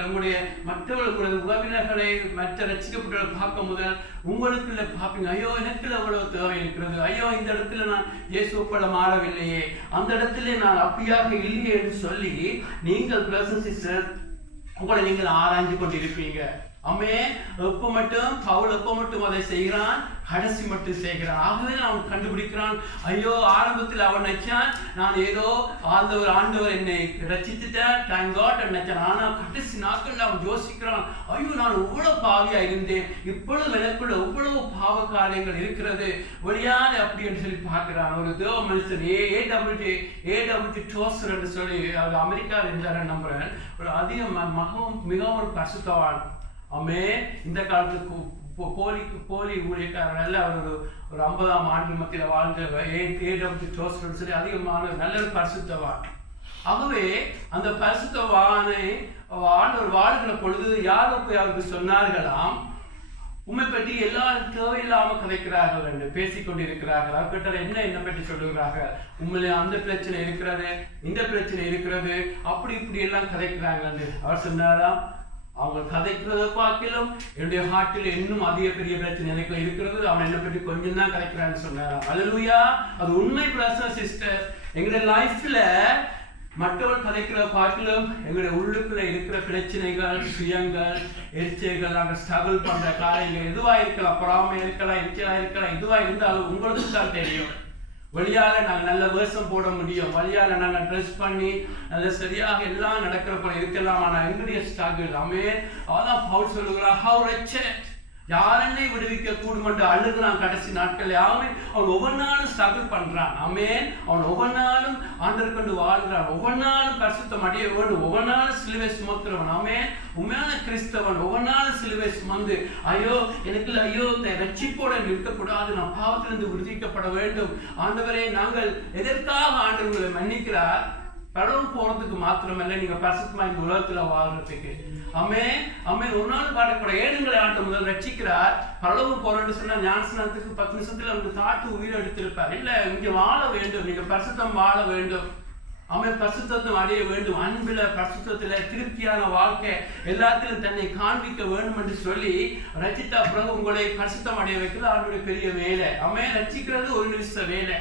உங்களுடைய மற்றவர்களுடைய உறவினர்களை, மற்ற ரசிக்கப்பட்டவர்களை பார்க்க முதல் உங்களுக்குள்ள பார்ப்பீங்க. ஐயோ எனக்குள்ள எவ்வளவு தேவை இருக்கிறது, ஐயோ இந்த இடத்துல நான் இயேசுப்பட மாறவில்லையே, அந்த இடத்துல நான் அப்படியாக இல்லையே என்று சொல்லி நீங்கள் பிரதர் சிஸ்டர் உங்களை நீங்கள் ஆராய்ந்து கொண்டிருப்பீங்க. ஆமென். எப்ப மட்டும் அதை செய்கிறான், கடைசி மட்டும் செய்கிறான். ஆகவே அவன் கண்டுபிடிக்கிறான், ஐயோ ஆரம்பத்தில் அவன் நினைச்சான் நான் ஏதோ ஆண்டவர் என்னை ரசித்துட்டார், தேங்க் காட் நினைச்சான். ஆனா கடைசி நாட்கள் அவன் யோசிக்கிறான், ஐயோ நான் இவ்வளவு பாவியா இருந்தேன், இப்பொழுது எனக்குள்ள இவ்வளவு பாவ காரியங்கள் இருக்கிறது, வெளியாது அப்படி என்று சொல்லி பார்க்கிறான். ஒரு தேவ மனுஷன் ஏடபிள்யூடி டோசர் என்று சொல்லி அவர் அமெரிக்காவில் இருந்தார் நம்புறேன். ஒரு மிகவும் ஒரு பரிசுத்தவான். ஆமென். இந்த காலத்துக்கு போலி ஊழியக்காரர்கள் அவர் ஒரு 50ஆம் ஆண்டு மத்தியில் வாழ்ந்த ஏடபிள்யூடி டோசர் சொல்லி அதிகமான நல்ல பரிசுத்தவான். ஆகவே அந்த பரிசுத்தவானை ஆண்டவர் வாழ்கிற பொழுது யாரோ போய் அவருக்கு சொன்னார்களாம், உண்மை பற்றி எல்லாரும் தேவையில்லாம கதைக்கிறார்கள் என்று பேசிக்கொண்டிருக்கிறார்கள். அவர்கிட்ட என்ன பற்றி சொல்லுகிறார்கள், உண்மையிலே அந்த பிரச்சனை இருக்கிறது, இந்த பிரச்சனை இருக்கிறது, அப்படி இப்படி எல்லாம் கதைக்கிறார்கள் என்று. அவர் சொன்னாராம், அவங்க கதைக்கிறத பார்க்கலும் என்னுடைய ஹார்ட்டில் இன்னும் அதிக பெரிய பிரச்சனை எனக்கு இருக்கிறது, அவன் என்ன பற்றி கொஞ்சம் தான் கதைக்கிறான்னு சொன்னாராம். அல்லேலூயா. அது உண்மை பிரதர் சிஸ்டர். எங்களுடைய லைஃப்ல மற்றவர்கள் கதைக்கிற பார்க்கலும் எங்களுடைய உள்ளுக்குள்ள இருக்கிற பிரச்சனைகள், சுயங்கள், எரிச்சைகள், நாங்கள் ஸ்ட்ரகிள் பண்ற காரியங்கள் எதுவா இருக்கலாம், பொறாமை இருக்கலாம், எரிச்சலா இருக்கலாம், எதுவா இருந்தாலும் உங்களுக்கு தான் தெரியும். வழியால நாங்கள் நல்ல வேஷம் போட முடியும், வழியால நாங்கள் ட்ரெஸ் பண்ணி நல்ல சரியாக எல்லாம் நடக்கிற போல இருக்கலாம். ஆனால் எங்களுடைய ஸ்ட்ரகிள். ஆமென். அதான் பவுல் சொல்லுகிறார், ஹவ் ரெச்சட், யாரென்னை விடுவிக்க கூடும் என்று அழுகிறான் கடைசி நாட்கள். அவன் ஒவ்வொரு நாளும் ஸ்ட்ரகிள் பண்றான். ஆமென். அவன் ஒவ்வொரு நாளும் ஆண்டவர் கொண்டு வாழ்கிறான், ஒவ்வொரு நாளும் பரிசுத்தம் அடைய வேண்டும், ஒவ்வொரு நாளும் சிலுவை சுமக்கிறவன். ஆமென். உண்மையான கிறிஸ்தவன் ஒவ்வொரு நாளும் சிலுவை சுமந்து, ஐயோ இந்த ரட்சிப்போட இருக்கக்கூடாது, நான் பாவத்திலிருந்து விடுவிக்கப்பட வேண்டும். ஆண்டவரே, நாங்கள் எதற்காக ஆண்டவர்களை மன்னிக்கிறார்? பரலோகம் போறதுக்கு மாத்திரமல்ல, நீங்க பரிசுத்தமா இந்த உலகத்துல வாழ்றதுக்கு. ஆமென். ஆமென். ஒரு நாள் பாடக்கூட ஏழுங்களை ஆண்டு முதல் ரட்சிக்கிறார். பரலோகம் போறேன்னு சொன்னா ஞானஸ்நானத்துக்கு 10 நிமிஷத்துல அவங்க தாட்டு உயிர் எடுத்திருப்பார். இல்ல, இங்க வாழ வேண்டும், நீங்க பரிசுத்தம் வாழ வேண்டும். அவன் பரிசுத்தம் அடைய வேண்டும், அன்பில பரிசுத்தத்தில திருப்தியான வாழ்க்கை எல்லாத்திலும் தன்னை காண்பிக்க வேண்டும் என்று சொல்லி ரட்சித்தா பிறகு உங்களை பரிசுத்தம் அடைய வைக்கிறது அவனுடைய பெரிய வேலை. அவன் ரட்சிக்கிறது ஒரு நிமிஷ வேலை.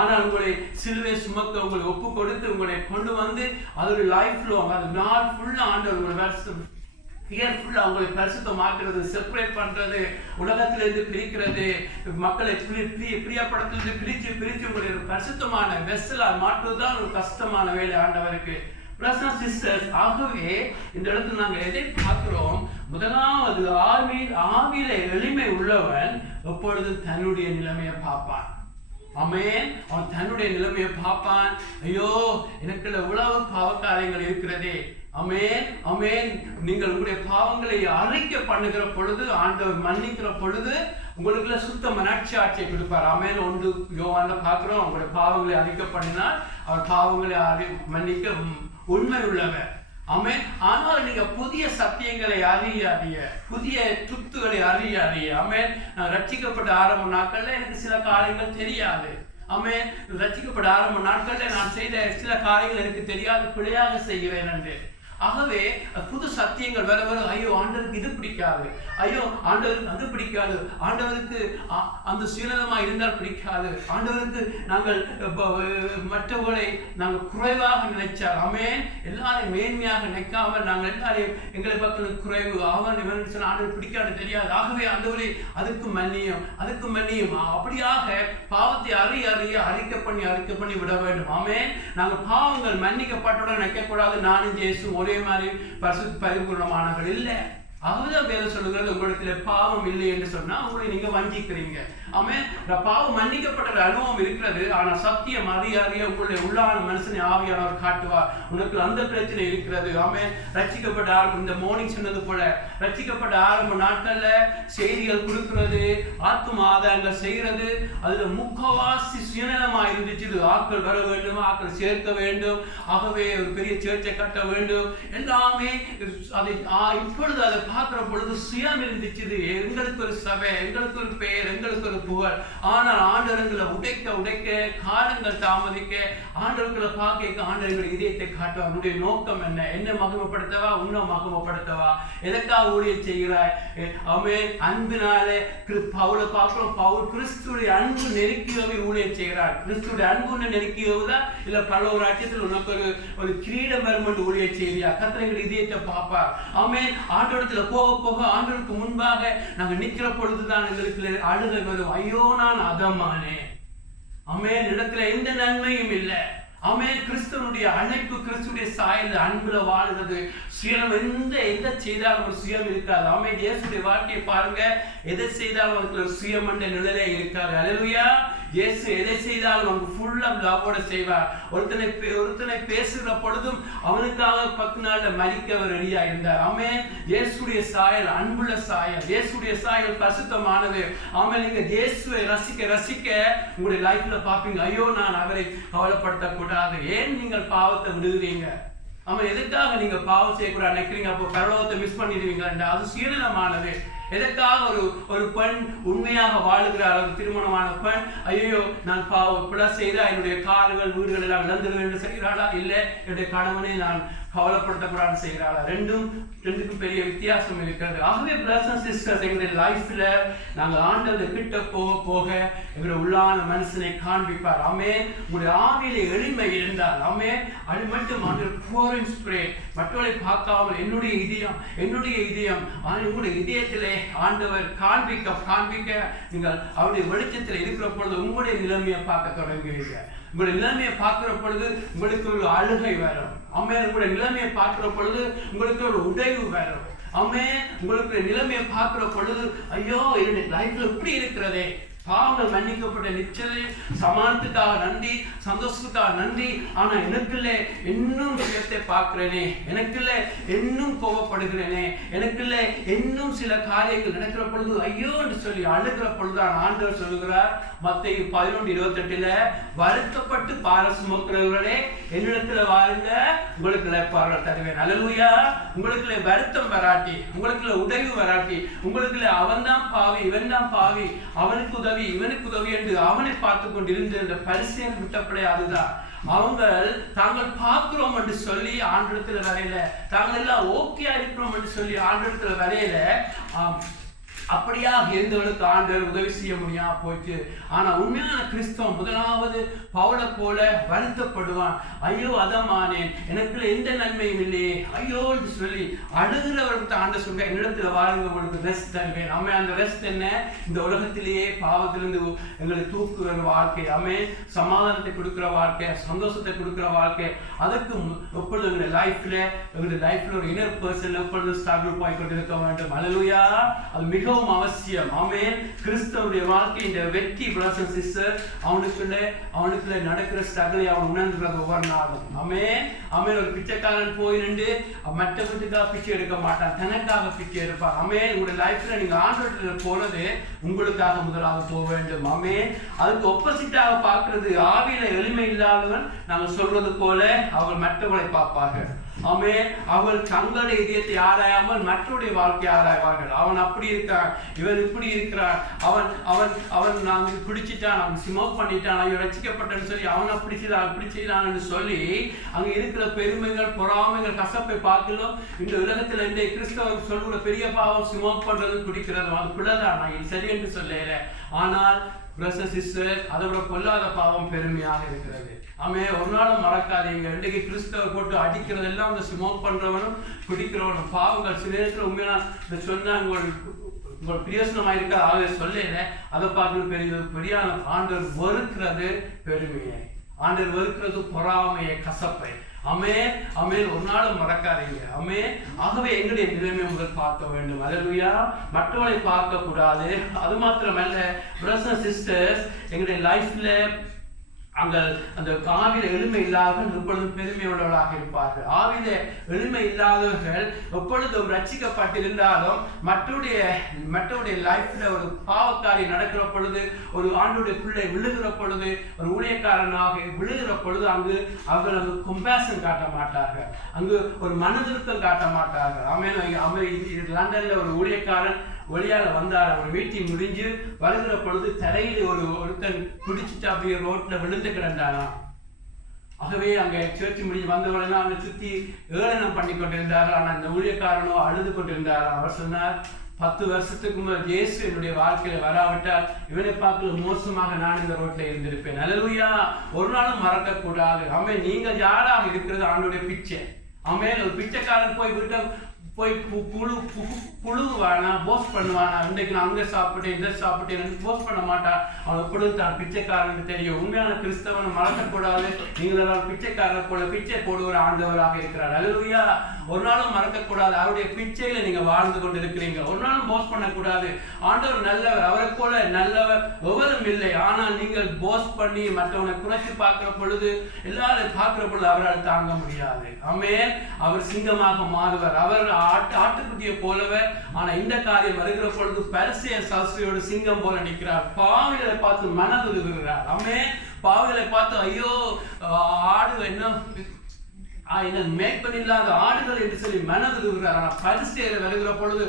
ஆனால் உங்களை சிலுவை சுமக்க உங்களை ஒப்பு கொடுத்து உங்களை கொண்டு வந்து அதோட லைஃப் லாங் அது நாள் ஃபுல்லா ஆண்டவர் உங்களை கேர்ஃபுல்லா அவங்களை பரிசுத்தமாக்குறது, செப்பரேட் பண்றது, உலகத்திலிருந்து பிரிக்கிறது, மக்களை பிரியப்படத்திலிருந்து பிரிச்சு உங்களுடைய பரிசுத்தமான வெஸ்ஸலா மாற்றுவதுதான் ஒரு கஷ்டமான வேலை ஆண்டவருக்கு. ஆகவே இந்த இடத்துல நாங்கள் எதை பார்க்கிறோம்? முதலாவது ஆவியில எளிமை உள்ளவன் எப்பொழுதும் தன்னுடைய நிலைமையை பார்ப்பான். ஆமென். அவன் தன்னுடைய நிலைமையை பார்ப்பான். ஐயோ எனக்குள்ள உழவு பாவக்காரியங்கள் இருக்கிறதே. ஆமென் ஆமென். நீங்கள் உங்களுடைய பாவங்களை அறிக்கை பண்ணுகிற பொழுது, ஆண்டவர் மன்னிக்கிற பொழுது உங்களுக்குள்ள சுத்த மனச்சாட்சியை கொடுப்பார். ஆமென். 1 யோவான்ல பார்க்கிறோம், உங்களுடைய பாவங்களை அறிக்கை பண்ணினால் அவர் பாவங்களை மன்னிக்க உண்மை உள்ளவர். ஆமென். ஆனால் நீங்க புதிய சத்தியங்களை அறிய புதிய துத்துகளை அறிய ஆமென். நான் ரட்சிக்கப்பட்ட ஆரம்ப நாட்கள்ல எனக்கு சில காரியங்கள் தெரியாது. ஆமென். ரட்சிக்கப்பட்ட ஆரம்ப நாட்கள்ல நான் செய்த சில காரியங்கள் எனக்கு தெரியாது, பிழையாக செய்கிறேன் என்று. ஆகவே புது சத்தியங்கள் வர ஐயோ ஆண்டவருக்கு இது பிடிக்காது, ஐயோ ஆண்டவருக்கு அது பிடிக்காது, ஆண்டவருக்கு அந்த சுயநலமா இருந்தால் பிடிக்காது, ஆண்டவருக்கு நாங்கள் மற்றவர்களை நாங்கள் குறைவாக நினைச்சார். ஆமென். எல்லாரையும் மேன்மையாக நினைக்காமல் நாங்கள் எல்லாரையும் எங்களை பக்கம் குறைவு அவன் இவன் சொன்ன ஆண்டவர் பிடிக்காது தெரியாது. ஆகவே ஆண்டவரை அதுக்கு மன்னியும் அப்படியாக பாவத்தை அறிக்கை பண்ணி விட வேண்டும். ஆமென். நாங்கள் பாவங்கள் மன்னிக்கப்பட்டவுடன் நினைக்கக்கூடாது நானும் ஜேசும் ஒரே மாதிரி பரிபூர்ணமானவர்கள் இல்லை. அதுதான் வேதம் சொல்லுகிறது, உங்களுக்கு பாவம் இல்லை என்று சொன்னா உங்களை நீங்க வஞ்சிக்கிறீங்க. ஆமென். பாவம் மன்னிக்கப்பட்ட அனுபவம் இருக்கிறது, ஆனா சத்தியம் அறியாதைய உங்களுடைய உள்ளான மனுஷனை ஆவியானவர் காட்டுவார். உனக்கு அந்த பிரச்சனை இருக்கிறது. ஆமென். ரட்சிக்கப்பட்ட ஆரம்பம் இந்த மார்னிங் சொன்னது போல ரட்சிக்கப்பட்ட ஆரம்ப நாட்கள்ல செய்திகள் கொடுக்கிறது, ஆத்தும ஆதாயங்கள் செய்கிறது, அதுல முக்கவாசி சுயநலமா இருந்துச்சு. ஆட்கள் வர வேண்டும், ஆட்கள் சேர்க்க வேண்டும், ஆகவே ஒரு பெரிய சேர்ச்சை கட்ட வேண்டும் எல்லாமே. அதை இப்பொழுது அதை பார்க்கிற பொழுது சுயம் இருந்துச்சு. எங்களுக்கு ஒரு சபை, எங்களுக்கு ஒரு பெயர், எங்களுக்கு ஒரு புகழ். ஆனால் ஆண்டவர்களை உடைக்க காலங்கள் தாமதிக்க ஆண்டவர்களை பார்க்க ஆண்டவர்கள் இதயத்தை காட்டுவார். அவருடைய நோக்கம் என்ன மகிமைப்படுத்தவா, உன்னை மகிமைப்படுத்தவா, எதற்காக ஊழியம் செய்கிறாய்? ஆமென். அன்பினாலே பவுலை பார்க்கிறோம். பவுல் கிறிஸ்துடைய அன்பு நெருக்கியவை ஊழியம் செய்கிறார். கிறிஸ்துடைய அன்பு நெருக்கியவுதான் இல்ல பல ஒரு அச்சத்தில் உனக்கு ஒரு கிரீடம் வரும் ஊழியம் செய்யா. கர்த்தர் இதயத்தை பார்ப்பார். ஆமென். ஆண்டவரத்துல போக ஆண்டவருக்கு முன்பாக நாங்கள் நிற்கிற பொழுதுதான் எங்களுக்கு அழுகை வரும். ஐயோ நான் அதமானே. ஆமென். இடத்துல எந்த நன்மையும் இல்லை. ஆமென். கிறிஸ்துவனுடைய அழைப்பு, கிறிஸ்துடைய சாயல் அன்புல வாழ்கிறது. சுயம் எந்த செய்தாலும் ஒரு சுயம் இருக்காது. ஆமென். இயேசுடைய வாழ்க்கையை பாருங்க, எதை செய்தாலும் அவருக்கு ஒரு சுயம் என்ற நிலையிலே இருக்காது. அல்லேலூயா. இயேசு எதை செய்தாலும் அவங்க ஃபுல்லா லவ்வோட செய்வார். ஒருத்தனை பேசுகிற பொழுதும் அவனுக்காக 10 நாள்ல மரிக்க அவர் ரெடியா இருந்தார். ஆமென். இயேசுடைய சாயல் அன்புள்ள சாயல், இயேசுடைய சாயல் பரிசுத்தமானது. ஆமென். நீங்க இயேசுவை ரசிக்க உங்களுடைய லைஃப்ல பாப்பீங்க, ஐயோ நான் அவரை கவலைப்படுத்த கூடாது. ஏன் நீங்கள் பாவத்தை விடுகிறீங்க? அவன் எதுக்காக நீங்க பாவம் செய்யக்கூடாது நினைக்கிறீங்க? அப்போ பரலோகத்தை மிஸ் பண்ணிடுவீங்க. அது சுயநலமானது. எதற்காக ஒரு பெண் உண்மையாக வாழுகிறார், ஒரு திருமணமான பெண் ஐயோ நான் பிழை செய்தா என்னுடைய கால்கள் வீடுகள் எல்லாம் இழந்துடுவேன் என்று செய்கிறாளா? இல்லை என்னுடைய கணவனை நான் கவலைப்படுத்தக்கூடாது செய்கிறாளா? ரெண்டுக்கும் பெரிய வித்தியாசம் இருக்கிறது. ஆகவே பிரதர்ஸ் அண்ட் சிஸ்டர்ஸ், எங்களுடைய லைஃப்ல நாங்கள் ஆண்டவர் கிட்ட போக எங்களுடைய உள்ளான மனுஷனை காண்பிப்பார். ஆமென். உங்களுடைய ஆவியிலே எளிமை இருந்தால் ஆமென், அது மட்டும் மற்றவர்களை பார்க்காமல் என்னுடைய இதயம் உங்களுடைய இதயத்திலே ஆண்டவர் காண்பிக்க நீங்கள் அவருடைய வெளிச்சத்தில் இருக்கிற பொழுது உங்களுடைய நிலைமையை பார்க்க தொடங்குவீங்க. உங்களுடைய நிலைமையை பார்க்கிற பொழுது உங்களுக்கு ஒரு அழுகை வரும். ஆமென். உங்களுடைய நிலைமையை பார்க்கிற பொழுது உங்களுக்கு ஒரு உடைவு வரும். ஆமென். உங்களுக்கு நிலைமையை பார்க்கிற பொழுது ஐயோ என்னுடைய லைஃப்ல இப்படி இருக்கிறதே, பாவங்கள் மன்னிக்கப்பட்ட நிச்சயம் சமானத்துக்காக நன்றி, சந்தோஷத்துக்காக நன்றி. ஆனா எனக்குள்ள இன்னும் சுயத்தை பார்க்கிறேனே, எனக்குள்ள இன்னும் கோபப்படுகிறேனே, எனக்குள்ள இன்னும் சில காரியங்கள் நடக்கிற பொழுது ஐயோ என்று சொல்லி அழுகிற பொழுதுதான் ஆண்டவர் சொல்லுகிறார் மத்தேயு 11:28 வருத்தப்பட்டு பார சுமக்கிறவர்களே என்னிடத்துல வாருங்க, உங்களுக்கு இளைப்பாறுதல் தருவேன். அல்லேலூயா. உங்களுக்குள்ள வருத்தம் வராட்டி, உங்களுக்குள்ள உடைவு வராட்டி, உங்களுக்குள்ள அவன் தான் பாவி இவன் தான் பாவி, அவனுக்கு உதவி இவனுக்கு உதவி என்று அவனை பார்த்து கொண்டிருந்து இந்த பரிசேயர் விட்டப்படே அதுதான். அவங்க தாங்கள் பார்க்கிறோம் என்று சொல்லி ஆண்டவரத்துல வரையில, தாங்கள் எல்லாம் ஓகே இருக்கிறோம் என்று சொல்லி ஆண்டவரத்துல வரையில அப்படியா இருந்தவர்களுக்கு ஆண்டவர் உதவி செய்ய முடியாம போச்சு. ஆனா உண்மையான கிறிஸ்தவம் முதலாவது பவுலை போல வருத்தப்படுவான். ஐயோ அதமானேன், எனக்குள்ள எந்த நன்மையும் இல்லையே, ஐயோ என்று சொல்லி அழுகிறவர்களுக்கு ஆண்டவர் சொல்ற, என்னிடத்துல வாழுங்க, உங்களுக்கு ரெஸ்ட் தருவேன். அம்மே அந்த ரெஸ்ட் என்ன? இந்த உலகத்திலேயே பாவத்திலிருந்து எங்களை தூக்குற வாழ்க்கை, அம்மே சமாதானத்தை கொடுக்கிற வாழ்க்கை, சந்தோஷத்தை கொடுக்கிற வாழ்க்கை. அதுக்கு எப்பொழுது எங்களுடைய லைஃப்ல ஒரு இன்னர் பர்சன் எப்பொழுது ஸ்ட்ரகிள் போய் கொண்டிருக்க வேண்டும். அல்லேலூயா. அது மிகவும் அவசியம். ஆமென். கிறிஸ்தவனுடைய வாழ்க்கையின் வெற்றி பிரதர்ஸ் அண்ட் சிஸ்டர், அவனுக்குள்ள நடக்கிற ஸ்ட்ரகிளை அவன் உணர்ந்துறது ஒவ்வொரு நாளும். ஆமென். ஆமென். ஒரு பிச்சைக்காரன் போய் நின்று மற்ற வீட்டுக்காக பிச்சை எடுக்க மாட்டான், தனக்காக பிச்சை எடுப்பான். ஆமென். உங்களுடைய லைஃப்ல நீங்க ஆண்டவர்கிட்ட போனது உங்களுக்காக முதலாவது போக வேண்டும். ஆமென். அதுக்கு ஒப்போசிட்டாக பார்க்கிறது ஆவியில எளிமை இல்லாதவன், நாங்கள் சொல்றது போல அவர்கள் மற்றவர்களை பார்ப்பார்கள். ஆமென். அவர்கள் தங்களுடைய இதயத்தை ஆராயாமல் மற்றவருடைய வாழ்க்கையை ஆராய்வார்கள். அவன் அப்படி இருக்கான், இவன் இப்படி இருக்கிறான், அவன் நாங்க பிடிச்சிட்டான், அவன் ஸ்மோக் பண்ணிட்டான், அவன் ரசிக்கப்பட்டன்னு சொல்லி அவன் அப்படி செய்யறான்னு சொல்லி அங்க இருக்கிற பெருமைகள், பொறாமைகள், கசப்பை பார்க்கலாம். இந்த உலகத்துல இந்த கிறிஸ்தவர்கள் சொல்ற பெரிய பாவம் ஸ்மோக் பண்றது, குடிக்கிறது. அது பிள்ளைதான், நான் சரி என்று சொல்லல. ஆனால் பிரதர்ஸ் சிஸ்டர், அதை விட கொல்லாத பாவம் பெருமையாக இருக்கிறது. ஆமே, ஒரு நாளும் மறக்காதீங்க. இன்றைக்கு கிறிஸ்தவர் போட்டு அடிக்கிறது எல்லாம் அந்த ஸ்மோக் பண்றவனும் குடிக்கிறவனும் பாவங்கள். சில நேரத்தில் உண்மையான சொன்னா உங்களோட பிரியோசனமா இருக்க ஆக சொல்லல, அதை பார்க்கணும் பெரிய ஆண்டவர் வெறுக்கிறது பெருமையை, ஆண்டவர் வெறுக்கிறது பொறாமையை, கசப்பை. அமே ஒரு நாளும் மறக்காதீங்க. அமே ஆகவே எங்களுடைய நிலைமை முதல் பார்க்க வேண்டும். அல்லேலூயா. மற்றவர்களை பார்க்க கூடாது. அது மாத்திரமல்ல பிரதர்ஸ் அண்ட் சிஸ்டர்ஸ், எங்களுடைய லைஃப்ல அங்க அந்த ஆவியில எளிமை இல்லாதவர்கள் எப்பொழுதும் பெருமை உள்ளவர்களாக இருப்பார்கள். ஆவியில எளிமை இல்லாதவர்கள் எப்பொழுதும் ரட்சிக்கப்பட்டிருந்தாலும் மற்றவருடைய லைஃப்ல ஒரு பாவக்காரி நடக்கிற பொழுது, ஒரு ஆண்டுடைய பிள்ளை விழுகிற பொழுது, ஒரு ஊழியக்காரனாக விழுகிற பொழுது அங்கு அவர்கள் அங்கு கம்பேஷன் காட்ட மாட்டார்கள், அங்கு ஒரு மனதிருத்தம் காட்ட மாட்டார்கள். லண்டன்ல ஒரு ஊழியக்காரன் வழியால வந்தார். அவர் மீட்டிங் முடிஞ்சு வருகிற பொழுது தலையில ஒருத்தன் குடிச்சிட்டு அப்படியே ரோட்ல விழுந்து கிடந்தானா. ஆகவே அங்க சேர்ச்சி முடிஞ்சு வந்தவர்கள் அவங்க சுத்தி ஏளனம் பண்ணி கொண்டிருந்தார்கள். ஆனா இந்த ஊழியக்காரனோ அழுது கொண்டிருந்தார். அவர் சொன்னார், 10 வருஷத்துக்கு முதல் இயேசு என்னுடைய வாழ்க்கையில வராவிட்டால் இவனை பார்க்க மோசமாக நான் இந்த ரோட்ல இருந்திருப்பேன். அல்லேலூயா. ஒரு நாளும் மறக்க கூடாது. ஆமே, நீங்க யாராக இருக்கிறது ஆண்டவருடைய பிச்சை. ஆமே, ஒரு பிச்சைக்காரன் போய் புழுவானா, போஸ்ட் பண்ணுவானா, இன்றைக்கு நான் அங்க சாப்பிட்டேன் இதை சாப்பிட்டேன் போஸ்ட் பண்ண மாட்டான். அவன் எப்பொழுது தான் பிச்சைக்காரன் தெரியும். உண்மையான கிறிஸ்தவன் மறக்கக்கூடாது. நீங்கள் பிச்சைக்காரர் போல பிச்சை போடுகிற ஆண்டவராக இருக்கிறார். அல்லேலூயா. ஒரு நாளும் மறக்கக்கூடாது. அவருடைய பிச்சையில நீங்க வாழ்ந்து கொண்டு இருக்கிறீங்க. ஒரு நாளும் போஸ்ட் பண்ணக்கூடாது. ஆண்டவர் நல்லவர், அவரை போல நல்லவர் எவரும் இல்லை. ஆனால் நீங்கள் போஸ்ட் பண்ணி மற்றவனை குறைச்சி பார்க்கிற பொழுது, எல்லாரும் பார்க்கிற பொழுது அவரால் தாங்க முடியாது. ஆமென். அவர் சிங்கமாக மாறுவர். அவர் ஆட்டுக்குட்டியை போலவர். ஆனா இந்த காரியம் வருகிற பொழுது பரிசேய சாஸ்திரியோடு சிங்கம் போல நிற்கிறார். பாவிகளை பார்த்து மனதுருகிறார். ஆமென். பாவிகளை பார்த்து ஐயோ ஆடு என்ன மேய்ப்பன் இல்லாத ஆடுகள் என்று சொல்லி மனதுருகிறார். ஆனா பரிசேயர் வருகிற பொழுது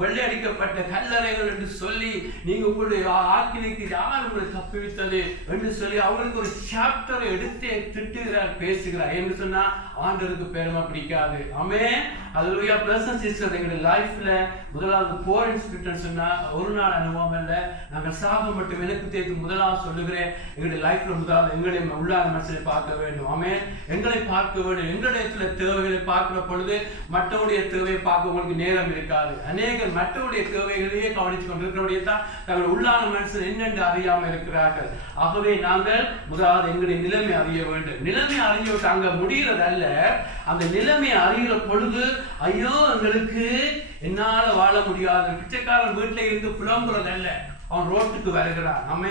வெள்ளை அடிக்கப்பட்ட கல்லறைகள் என்று சொல்லி, நீங்க உங்களுடைய ஆக்கினைக்கு யார் உங்களை தப்புவித்தது என்று சொல்லி அவங்களுக்கு ஒரு சாப்டரை எடுத்து திட்டுகிறார், பேசுகிறார். என்று சொன்னா ஆண்டவருக்கு பெருமை பிடிக்காது. ஆமென். அல்லேலூயா. பிரதர்ஸ் அண்ட் சிஸ்டர்ஸ், எங்களுடைய லைஃப்ல முதலாவது போர் இன்ஸ்பிரிட்னு சொன்னா ஒரு நாள் அனுபவம் இல்லை. நாங்கள் சாக மட்டும் எனக்கு தேர்த்து முதலாவது சொல்லுகிறேன். எங்களுடைய லைஃப்ல முதலாவது எங்களுடைய உள்ளாத மனுஷனை பார்க்க வேண்டும். ஆமென். எங்களை பார்க்க வேண்டும். எங்களுடைய தேவைகளை பார்க்கிற பொழுது மற்றவருடைய தேவையை பார்க்க உங்களுக்கு நேரம் இருக்காது. அநேகர் மற்றவருடைய தேவைகளையே கவனித்துக் கொண்டிருக்கிறவருடைய தான் தங்கள் உள்ளான மனுஷன் என்னென்று அறியாமல் இருக்கிறார்கள். ஆகவே நாங்கள் முதலாவது எங்களுடைய நிலைமை அறிய வேண்டும். நிலைமை அறிஞ்சுவிட்டு அங்க முடிகிறது அல்ல, அந்த நிலைமை அறிகிற பொழுது ஐயோ எங்களுக்கு என்னால வாழ முடியாது. பிச்சைக்காரன் வீட்டில இருந்து புலம்புறது அல்ல, அவன் ரோட்டுக்கு வருகிறான். நம்ம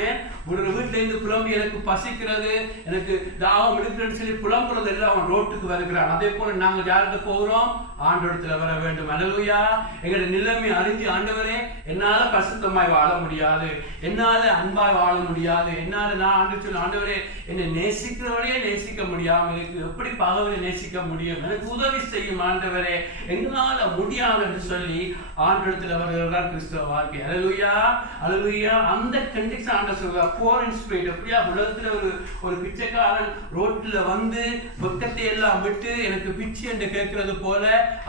ஒரு வீட்டுல இருந்து புலம்பி எனக்கு பசிக்கிறது, எனக்கு தாகம் எடுக்கிறேன்னு சொல்லி புலம்புறது இல்லை, அவன் ரோட்டுக்கு வருகிறான். அதே போல நாங்கள் யார்கிட்ட போகிறோம்? ஆண்டவரத்துல வர வேண்டும். அல்லேலூயா. எங்களுடைய நிலைமை அறிஞ்சு, ஆண்டவரே என்னால பரிசுத்தமாய் வாழ முடியாது, என்னால அன்பாய் வாழ முடியாது, என்னால நான் ஆண்டவரே என்னை நேசிக்கிறவரையே நேசிக்க முடியாம இருக்கு, எப்படி பகவரை நேசிக்க முடியும், எனக்கு உதவி செய்யும் ஆண்டவரே, எங்களால முடியாது என்று சொல்லி ஆண்டவரத்துல வருகிறதான் கிறிஸ்தவ வாழ்க்கை. அல்லேலூயா. அல்லேலூயா. அல்லேலூயா. அந்த கண்டிஷன் ஆண்டவர் சொல்றார், poor in spirit. அப்படியா உலகத்துல ஒரு பிச்சைக்காரன் ரோட்ல வந்து பக்கத்தை எல்லாம் விட்டு எனக்கு பிச்சை என்று கேட்கிறது போல